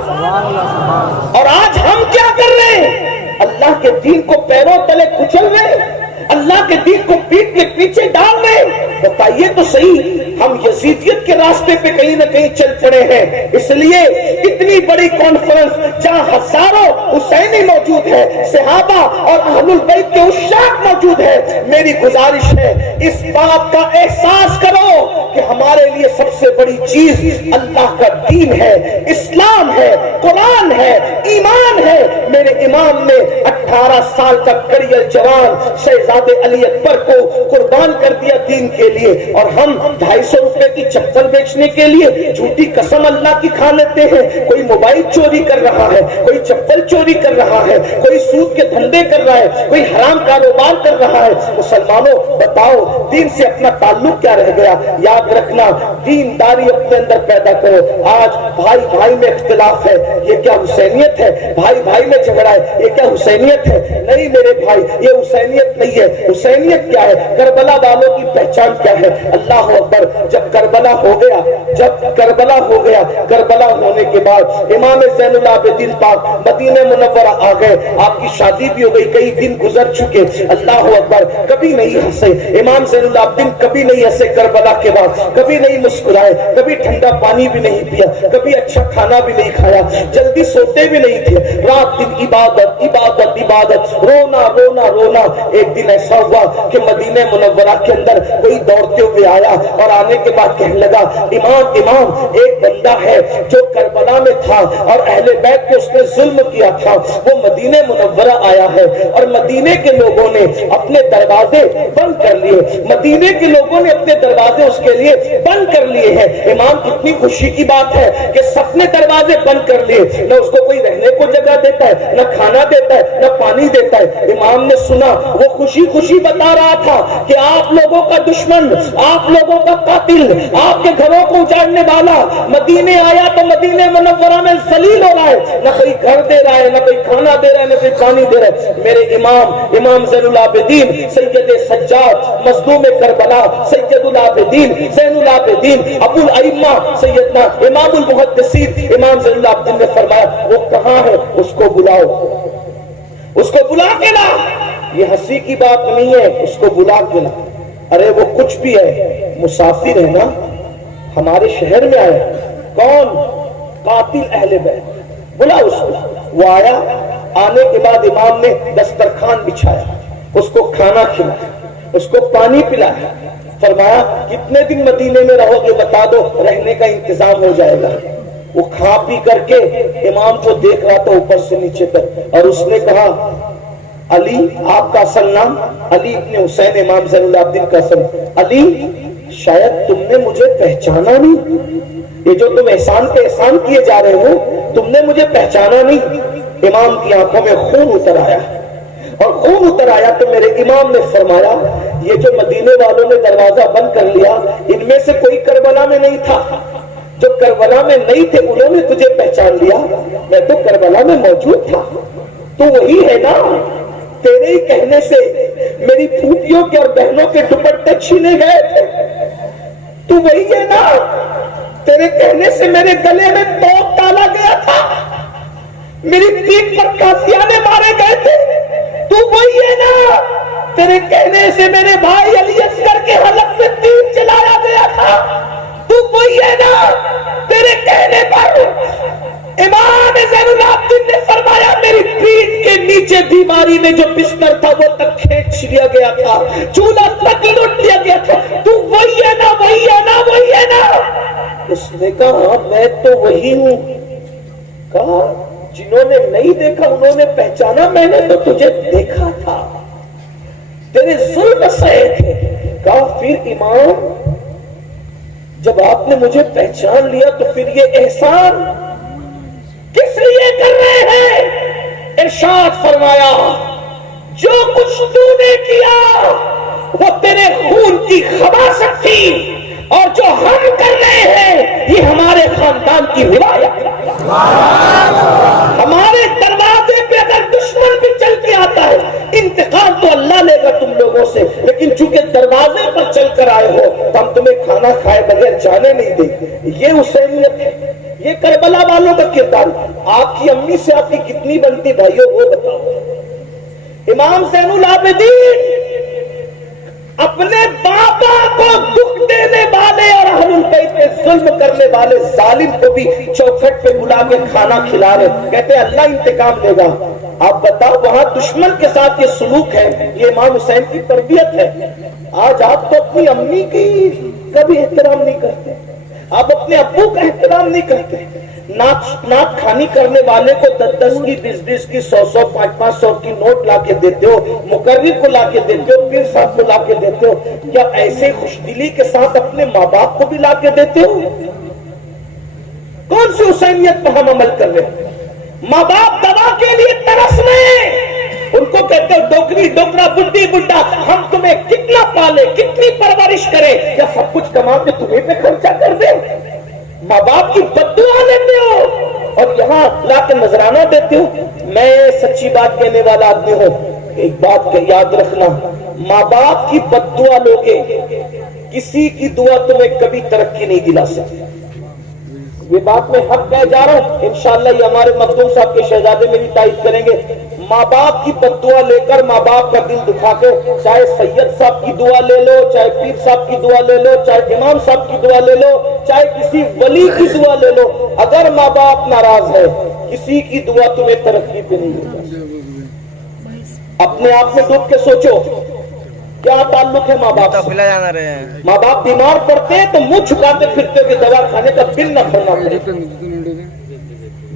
اور آج ہم کیا کر رہے ہیں؟ اللہ کے دین کو پیروں تلے کچل رہے، اللہ کے دین کو پیٹ کے پیچھے ڈال رہے۔ بتائیے تو صحیح، ہم یزیدیت کے راستے پہ کہیں نہ کہیں چل پڑے ہیں۔ اس لیے اتنی بڑی کانفرنس جہاں ہزاروں حسینی موجود ہے، صحابہ اور اہل البیت کے عشاق موجود ہے، میری گزارش ہے اس بات کا احساس کرو کہ ہمارے لیے سب سے بڑی چیز اللہ کا دین ہے، اسلام ہے، قرآن ہے، ایمان ہے۔ میرے امام نے 18 سال کا کڑیل جوان شہزادے علی اکبر کو قربان کر دیا دین کے لیے، اور ہم 250 روپے کی چپل بیچنے کے لیے جھوٹی قسم اللہ کی کھا لیتے ہیں۔ کوئی موبائل چوری کر رہا ہے، کوئی چپل چوری کر رہا ہے، کوئی سود کے دھندے کر رہا ہے، کوئی حرام کاروبار کر رہا ہے۔ مسلمانوں بتاؤ دین سے اپنا تعلق کیا رہ گیا؟ یاد رکھنا، دینداری اپنے اندر پیدا کرو۔ آج بھائی بھائی میں اختلاف ہے، یہ کیا حسینیت ہے؟ بھائی بھائی میں جھگڑا ہے، یہ کیا حسینیت ہے؟ نہیں میرے بھائی، یہ حسینیت نہیں ہے۔ حسینیت کیا ہے؟ کربلا والوں کی پہچان کیا ہے؟ اللہ اکبر۔ جب کربلا ہو گیا، کربلا ہونے کے بعد امام زین العابدین پاک مدینہ منورہ آ گئے، آپ کی شادی بھی ہو گئی، کئی دن گزر چکے۔ اللہ اکبر، کبھی نہیں ہنسے امام زین العابدین، کبھی نہیں ہنسے کربلا کے بعد، کبھی نہیں مسکرائے، کبھی ٹھنڈا پانی بھی نہیں پیا، کبھی اچھا کھانا بھی نہیں کھایا، جلدی سوتے بھی نہیں تھے، رات دن عبادت عبادت عبادت، رونا رونا رونا۔ ایک دن ایسا ہوا کہ مدینہ منورہ کے اندر کوئی دوڑتے ہوئے آیا اور آنے کے بعد کہنے لگا، امام ایک بندہ ہے جو کربلا میں تھا اور اہل بیت پہ اس نے ظلم کیا تھا، وہ مدینہ منورہ آیا ہے اور مدینے کے لوگوں نے اپنے دروازے بند کر لیے، مدینے کے لوگوں نے اپنے دروازے اس کے لیے بند کر لیے ہیں۔ امام کتنی خوشی کی بات ہے کہ سب نے دروازے بند کر لیے، نہ اس کو کوئی رہنے کو جگہ دیتا ہے، نہ کھانا دیتا ہے، نہ پانی دیتا ہے۔ امام نے سنا، وہ خوشی خوشی بتا رہا تھا کہ آپ لوگوں کا دشمن، آپ لوگوں کا قاتل، آپ کے گھروں کو اجاڑنے والا مدینے آیا تو مدینہ منورہ میں ذلیل ہو رہا ہے، نہ کوئی گھر دے رہا ہے، نہ کوئی کھانا دے رہا ہے، نہ کوئی پانی دے رہا ہے۔ میرے امام زین العابدین سید سجاد مظلوم کربلا سید العابدین زین العابدین ابو الائمہ سیدنا امام المحدثین امام زین العابدین نے فرمایا، وہ کہاں ہے؟ اس کو بلاؤ، اس کو بلا کے لا۔ یہ ہنسی کی بات نہیں ہے، اس کو بلا کے لا۔ ارے وہ کچھ بھی ہے، مسافر ہے نا، ہمارے شہر میں آیا۔ کون؟ قاتل اہل بیت، بلا اس کو۔ وہ آیا، آنے کے بعد امام نے دسترخوان بچھایا، اس کو کھانا کھلایا، اس کو پانی پلایا، فرمایا کتنے دن مدینے میں رہو گے بتا دو، رہنے کا انتظام ہو جائے گا۔ وہ کھا پی کر کے امام کو دیکھ رہا تھا اوپر سے نیچے تک، اور اس نے کہا، علی، آپ کا اصل نام علی ابن حسین امام زین العابدین کا اصل، علی شاید تم نے مجھے پہچانا نہیں، یہ جو تم احسان پہ احسان کیے جا رہے ہو تم نے مجھے پہچانا نہیں۔ امام کی آنکھوں میں خون اتر آیا، اور خون اتر آیا تو میرے امام نے فرمایا، یہ جو مدینے والوں نے دروازہ بند کر لیا، ان میں سے کوئی کربلا میں نہیں تھا، جو کربلا میں نہیں تھے انہوں نے تجھے پہچان لیا، میں تو کربلا میں موجود تھا، تو وہی ہے نا، تیرے ہی کہنے سے میری پھوپھیوں کے اور بہنوں کے دوپٹے چھینے گئے تھے، تو وہی ہے نا، تیرے کہنے سے میرے گلے میں توپ ڈالا گیا تھا، میری پیٹھ پر قاسیانے مارے گئے تھے، تو وہی ہے نا، تیرے کہنے سے میرے بھائی علی اصغر کے حلق میں تیر چلایا گیا تھا، تو وہی ہے نا، تیرے کہنے پر امام زین العابدین نے فرمایا میری پیٹھ کے نیچے بیماری میں جو بستر تھا وہ تک کھینچ لیا گیا تھا، چولہا تک لوٹ لیا گیا تھا، تو وہی ہے نا، وہی ہے نا، وہی ہے نا۔ اس نے کہا میں تو وہی ہوں۔ کہا جنہوں نے نہیں دیکھا انہوں نے پہچانا، میں نے تو تجھے دیکھا تھا، تیرے ظلم سہے تھے۔ کہا پھر امام جب آپ نے مجھے پہچان لیا تو پھر یہ احسان کس لیے کر رہے ہیں؟ ارشاد فرمایا، جو کچھ تو نے کیا وہ تیرے خون کی خباثت تھی، اور جو ہم کر رہے ہیں یہ ہمارے خاندان کی روایت ہے۔ ہمارے دروازے پہ اگر دشمن بھی چل کے آتا ہے انتقام تو اللہ لے گا تم لوگوں سے، لیکن چونکہ دروازے پر چل کر آئے ہو تو ہم تمہیں کھانا کھائے بغیر جانے نہیں دیں گے۔ یہ حسینیت ہے، یہ کربلا والوں کا کردار۔ آپ کی امی سے آپ کی کتنی بنتی بھائیوں وہ بتاؤ۔ امام زین العابدین اپنے بابا کو دکھ دینے والے اور اہل البیت پہ ظلم کرنے والے ظالم کو بھی چوکھٹ پہ بلا کے کھانا کھلا رہے، کہتے ہیں اللہ انتقام لے گا۔ آپ بتاؤ وہاں دشمن کے ساتھ یہ سلوک ہے، یہ امام حسین کی تربیت ہے۔ آج آپ تو اپنی امی کی کبھی احترام نہیں کرتے، آپ اپنے ابو کا احترام نہیں کرتے، ناک کھانی کرنے والے کو 10 کی 20 کی 100 500 کی نوٹ لا کے دیتے ہو، مقرر کو لا کے دیتے ہو، پیر صاحب کو لا کے دیتے ہو، کیا ایسے خوش دلی کے ساتھ اپنے ماں باپ کو بھی لا کے دیتے ہو؟ کون سی حسینیت پر ہم عمل کر رہے ہیں؟ ماں باپ دوا کے لیے ترس رہے، ان کو کہتے ہو ڈوکری ڈوکرا بڈھی بڈھا، ہم تمہیں کتنا پالے کتنی پرورش کرے، کیا سب کچھ کما کے تمہیں پہ خرچہ کر دے؟ ماں باپ کی بددعا لیتے ہو اور یہاں لا کے نذرانہ دیتے ہو۔ میں سچی بات کہنے والا آدمی ہوں، ایک بات کا یاد رکھنا، ماں باپ کی بددعا لوگے، کسی کی دعا تمہیں کبھی ترقی نہیں دلا سکتی۔ یہ بات میں حق کہہ جا رہا ہوں، انشاءاللہ یہ ہمارے مخدوم صاحب کے شہزادے میں بھی تائید کریں گے۔ ماں باپ کی بددعا لے کر ماں باپ کا دل دکھا کے، چاہے سید صاحب کی دعا لے لو، چاہے پیر صاحب کی دعا لے لو، چاہے امام صاحب کی دعا لے لو، چاہے کسی ولی کی دعا لے لو، اگر ماں باپ ناراض ہے کسی کی دعا تمہیں ترقی پہ نہیں ہوگی۔ اپنے آپ میں ڈوب کے سوچو کیا تعلق ہے ماں باپ سے؟ ماں باپ بیمار پڑتے ہیں تو منہ چھپاتے پھرتے کہ دوا کھانے کا بل نہ بھرنا پڑے۔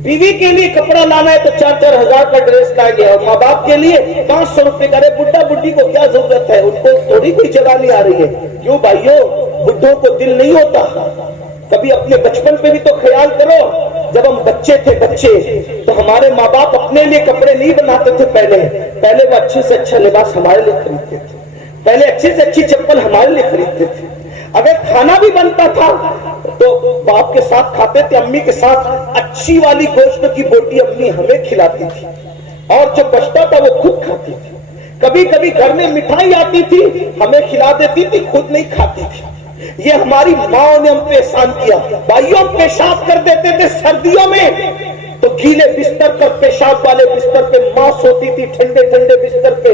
بیوی کے لیے کپڑا لانا ہے تو 4-4 ہزار کا ڈریس لائیں گے، اور ماں باپ کے لیے 500 روپے کا۔ بڈھا بڈھی کو کیا ضرورت ہے، ان کو تھوڑی کوئی جوانی آ رہی ہے۔ کیوں بھائیو، بڈھوں کو دل نہیں ہوتا؟ کبھی اپنے بچپن پہ بھی تو خیال کرو، جب ہم بچے تھے تو ہمارے ماں باپ اپنے لیے کپڑے نہیں بناتے تھے، پہلے وہ اچھے سے اچھا لباس ہمارے لیے خریدتے تھے، پہلے اچھی سے اچھی چپل ہمارے لیے خریدتے تھے۔ اگر کھانا بھی بنتا تھا تو باپ کے ساتھ کھاتے تھے، امی کے ساتھ اچھی والی گوشت کی بوٹی امی ہمیں کھلاتی تھی، اور جو بچتا تھا وہ خود کھاتی تھی۔ کبھی کبھی گھر میں مٹھائی آتی تھی ہمیں کھلا دیتی تھی، خود نہیں کھاتی تھی۔ یہ ہماری ماں نے ہم پہ احسان کیا۔ بھائیوں، ہم پیشاب کر دیتے تھے سردیوں میں تو گیلے بستر پر، پیشاب والے بستر پہ ماں سوتی تھی، ٹھنڈے ٹھنڈے بستر پہ،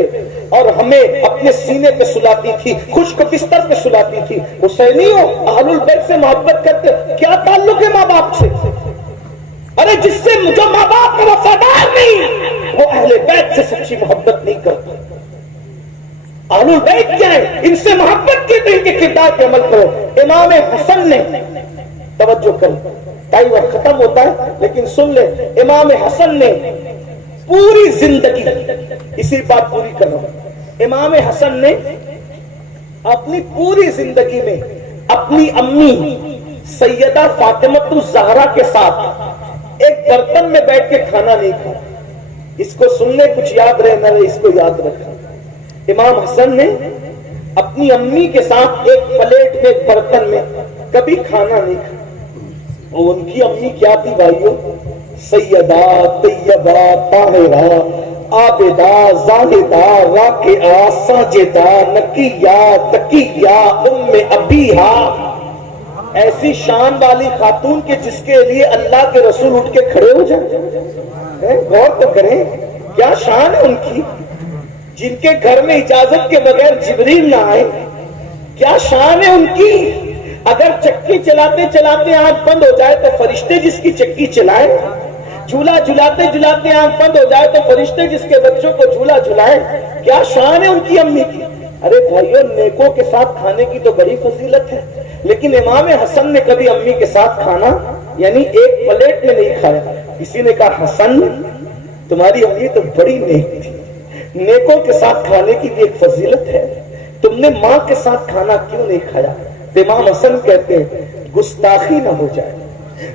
اور ہمیں اپنے سینے پہ سلاتی تھی، خشک بستر پہ سلاتی تھی۔ حسینیوں، اہل البیت سے محبت کرتے، کیا تعلق ہے ماں باپ سے؟ ارے جس سے جو ماں باپ کا وفادار نہیں وہ اہل بیت سے سچی محبت نہیں کرتا۔ اہل البیت کیا ہے؟ ان سے محبت کی تو ان کے کردار پہ عمل کرو۔ امام حسن نے، توجہ کرو، ٹائم وقت ختم ہوتا ہے لیکن سن لے، امام حسن نے پوری زندگی، اسی بات پوری کر رہا ہوں، امام حسن نے اپنی پوری زندگی میں اپنی امی سیدہ فاطمہ الزہرا کے ساتھ ایک برتن میں بیٹھ کے کھانا نہیں کھایا۔ اس کو سننے کچھ یاد رہنا ہے، اس کو یاد رکھنا۔ امام حسن نے اپنی امی کے ساتھ ایک پلیٹ میں، ایک برتن میں کبھی کھانا نہیں کھایا۔ اور ان کی امی کیا تھی بھائیو؟ سیدہ طیبہ طاہرہ عابدہ زاہدہ راکعہ ساجدہ نقیہ تقیہ ام ابیہا، ایسی شان والی خاتون کے جس کے لیے اللہ کے رسول اٹھ کے کھڑے ہو جائیں۔ غور تو کریں کیا شان ہے ان کی، جن کے گھر میں اجازت کے بغیر جبریل نہ آئے، کیا شان ہے ان کی۔ اگر چکی چلاتے چلاتے آنکھ بند ہو جائے تو فرشتے جس کی چکی چلائیں، جھولا جھلاتے جھلاتے آنکھ بند ہو جائے تو فرشتے جس کے بچوں کو جھولا جھلائیں۔ کیا شان ہے ان کی امی کی۔ ارے بھائیو، نیکوں کے ساتھ کھانے کی تو بڑی فضیلت ہے، لیکن امام حسن نے کبھی امی کے ساتھ کھانا یعنی ایک پلیٹ میں نہیں کھایا۔ کسی نے کہا حسن تمہاری امی تو بڑی نیک تھی، نیکوں کے ساتھ کھانے کی بھی ایک فضیلت ہے، تم نے ماں کے ساتھ کھانا کیوں نہیں کھایا؟ امام حسن کہتے ہیں گستاخی نہ ہو جائے،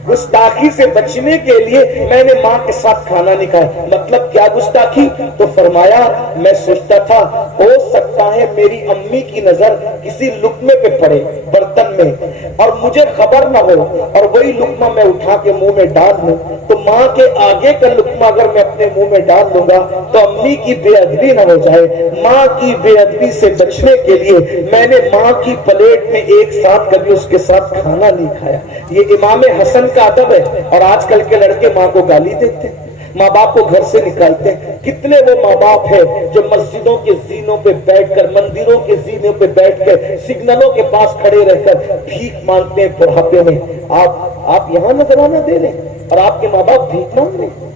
گستاخی سے بچنے کے لیے میں نے ماں کے ساتھ کھانا نہیں کھایا۔ مطلب کیا گستاخی؟ تو فرمایا میں سوچتا تھا ہو سکتا ہے میری امی کی نظر کسی لقمے پہ پڑے برتن میں اور مجھے خبر نہ ہو، اور وہی لقمہ میں اٹھا کے منہ میں ڈال لوں تو ماں کے آگے کا لقمہ اگر میں اپنے منہ میں ڈال دوں گا تو امی کی بے ادبی نہ ہو جائے۔ ماں کی بے ادبی سے بچنے کے لیے میں نے ماں کی پلیٹ میں ایک ساتھ کبھی اس کے ساتھ کھانا نہیں کھایا۔ یہ امام حسن کا ادب ہے، اور آج کل کے لڑکے ماں کو گالی دیتے ہیں، ماں باپ کو گھر سے نکالتے ہیں. کتنے وہ ماں باپ ہیں جو مسجدوں کے زینوں پہ بیٹھ کر, مندروں کے زینوں پہ بیٹھ کر, سگنلوں کے پاس کھڑے رہ کر بھیک مانگتے ہیں بڑھاپے میں. آپ یہاں نذرانہ دے رہے ہیں اور آپ کے ماں باپ بھیک مانگ رہے ہیں.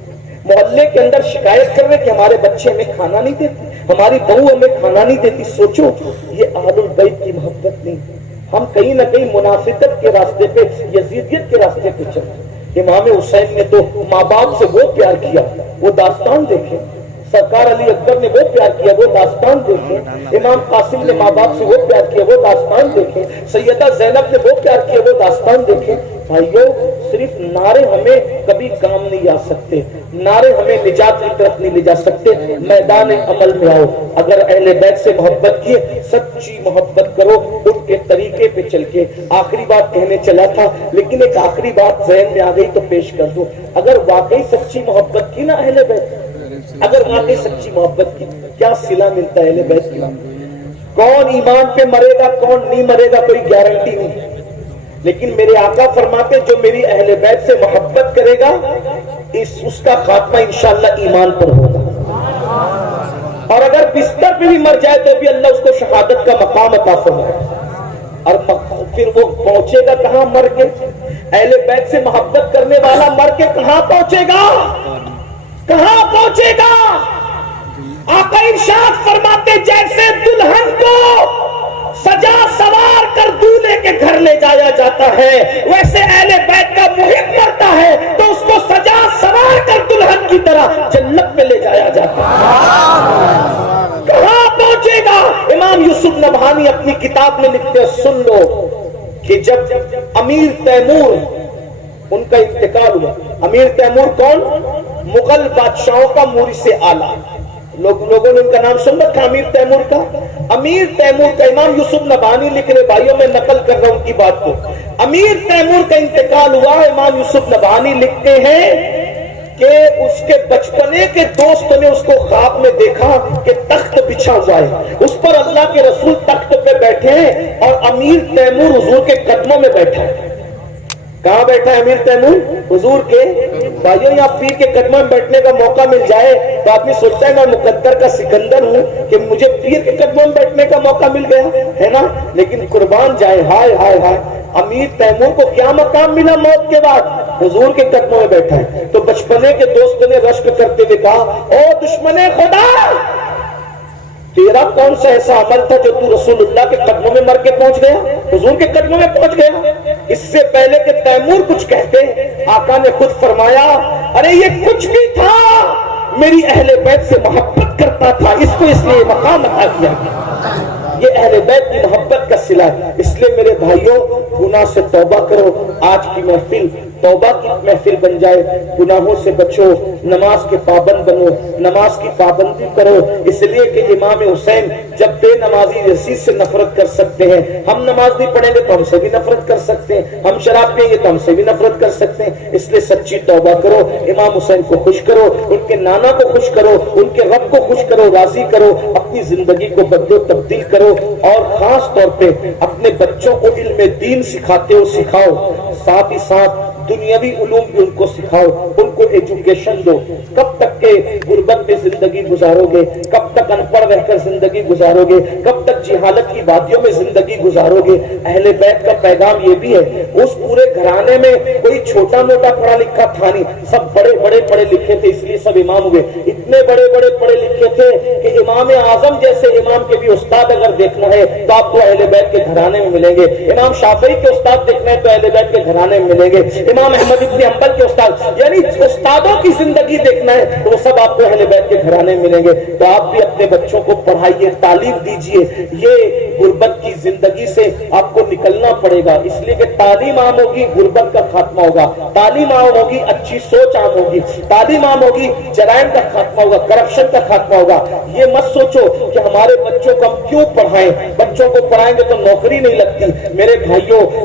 محلے کے اندر شکایت کر رہے کہ ہمارے بچے ہمیں کھانا نہیں دیتے, ہماری بہو ہمیں کھانا نہیں دیتی. سوچو, یہ اہل البیت کی محبت نہیں. ہم کہیں نہ کہیں منافقت کے راستے پہ, یزیدیت کے راستے پہ چل رہے. امام حسین نے تو ماں باپ سے وہ پیار کیا, وہ داستان دیکھیں. سرکار علی اکبر نے وہ پیار کیا, وہ داستان دیکھیں. امام قاسم نے ماں باپ سے وہ پیار کیا, وہ داستان دیکھیں. سیدہ زینب نے وہ پیار کیا, وہ داستان دیکھیں. بھائیو, صرف نعرے ہمیں کبھی کام نہیں آ سکتے, نعرے ہمیں نجات کی طرف نہیں لے جا سکتے. میدان عمل میں آؤ. اگر اہل بیت سے محبت کی, سچی محبت کرو, ان کے طریقے پہ چل کے. آخری بات کہنے چلا تھا, لیکن ایک آخری بات ذہن میں آ گئی تو پیش کر دوں. اگر واقعی سچی محبت کی نا اہل بیت, اگر واقعی سچی محبت کی, کیا صلہ ملتا ہے اہل بیت کی. کون ایمان پہ مرے گا, کون نہیں مرے گا, کوئی گارنٹی نہیں. لیکن میرے آقا فرماتے جو میری اہل بیت سے محبت کرے گا, اس کا خاتمہ انشاءاللہ ایمان پر ہوگا. اور اگر بستر پہ بھی مر جائے تو بھی اللہ اس کو شہادت کا مقام عطا فرمائے. اور پھر وہ پہنچے گا کہاں مر کے؟ اہل بیت سے محبت کرنے والا مر کے کہاں پہنچے گا, کہاں پہنچے گا؟ آقا ارشاد فرماتے جیسے دلہن کو سجا سوار کر دولہے کے گھر لے جایا جاتا ہے, ویسے اہل بیت کا محب مرتا ہے تو اس کو سجا سوار کر دلہن کی طرح جنت میں لے جایا جاتا ہے. کہاں پہنچے گا؟ امام یوسف نبہانی اپنی کتاب میں لکھتے ہیں, سن لو کہ جب امیر تیمور ان کا انتقال ہوا. امیر تیمور کون؟ مغل بادشاہوں کا مورث اعلیٰ. لوگوں نے ان کا نام سن رکھا امیر تیمور کا. امیر تیمور کا امام یوسف نبہانی لکھ رہے, بھائیوں میں نقل کر رہا ہوں ان کی بات کو. امیر تیمور کا انتقال ہوا. امام یوسف نبہانی لکھتے ہیں کہ اس کے بچپنے کے دوست نے اس کو خواب میں دیکھا کہ تخت بچھا ہوا ہے, اس پر اللہ کے رسول تخت پہ بیٹھے ہیں اور امیر تیمور حضور کے قدموں میں بیٹھا ہے. کہاں بیٹھا ہے امیر تیمور؟ حضور کے. بھائیوں, یہاں پیر کے قدموں میں بیٹھنے کا موقع مل جائے تو آدمی سوچتا ہے میں مقدر کا سکندر ہوں کہ مجھے پیر کے قدموں میں بیٹھنے کا موقع مل گیا ہے نا. لیکن قربان جائے, ہائے ہائے ہائے, امیر تیمور کو کیا مقام ملا موت کے بعد؟ حضور کے قدموں میں بیٹھا ہے. تو بچپنے کے دوست نے رشک کرتے ہوئے کہا, او دشمن خدا, تیرا کون سا ایسا عمل تھا جو تو رسول اللہ کے قدموں میں مر کے پہنچ گیا, حضور کے قدموں میں پہنچ گیا؟ اس سے پہلے کہ تیمور کچھ کہتے, آقا نے خود فرمایا, ارے یہ کچھ بھی تھا, میری اہل بیت سے محبت کرتا تھا, اس کو اس لیے مقام عطا کیا گیا. یہ اہل بیت کی محبت کا صلہ ہے. اس لیے میرے بھائیوں, گناہ سے توبہ کرو. آج کی محفل توبہ کی محفل بن جائے. گناہوں سے بچو, نماز کے پابند بنو, نماز کی پابندی کرو. اس لیے کہ امام حسین جب بے نمازی یزید سے نفرت کر سکتے ہیں, ہم نماز نہیں پڑھیں گے تو ہم سے بھی نفرت کر سکتے ہیں, ہم شراب پئیں گے تو ہم سے بھی نفرت کر سکتے ہیں. اس لیے سچی توبہ کرو, امام حسین کو خوش کرو, ان کے نانا کو خوش کرو, ان کے رب کو خوش کرو, راضی کرو, اپنی زندگی کو بدلو, تبدیل کرو. اور خاص طور پہ اپنے بچوں کو علم دین سکھاتے ہو, سکھاؤ. ساتھ ہی ساتھ دنیاوی علوم بھی ان کو سکھاؤ, ان کو ایجوکیشن دو. کب تک کے غربت میں زندگی گزارو گے, کب تک ان پڑھ رہ کر زندگی گزارو گے, کب تک جہالت کی وادیوں میں زندگی گزارو گے. اہل بیت کا پیغام یہ بھی ہے, اس پورے گھرانے میں کوئی چھوٹا موٹا پڑھا لکھا تھا نہیں, سب بڑے بڑے پڑھے لکھے تھے, اس لیے سب امام ہوئے. اتنے بڑے بڑے پڑھے لکھے تھے کہ امام اعظم جیسے امام کے بھی استاد اگر دیکھنا ہے تو آپ کو اہل بیت کے گھرانے میں ملیں گے. امام شافعی کے استاد دیکھنا ہے تو اہل بیت کے گھرانے میں ملیں گے. امام احمد ابن حنبل کے استاد, یعنی استادوں کی زندگی دیکھنا ہے تو وہ سب آپ کو اہل بیت کے گھرانے میں ملیں گے. تو آپ بھی اپنے بچوں کو پڑھائیے, تعلیم دیجیے. یہ غربت کی زندگی سے آپ کو نکلنا پڑے گا, اس لیے کہ تعلیم عام ہوگی, غربت کا خاتمہ ہوگا. تعلیم عام ہوگی, اچھی سوچ عام ہوگی. تعلیم عام ہوگی, جرائم کا خاتمہ ہوگا, کرپشن کا خاتمہ ہوگا. یہ مت سوچو کہ ہمارے بچوں کو ہم کیوں پڑھائیں, بچوں کو پڑھائیں گے تو نوکری نہیں لگتی. میرے بھائیوں,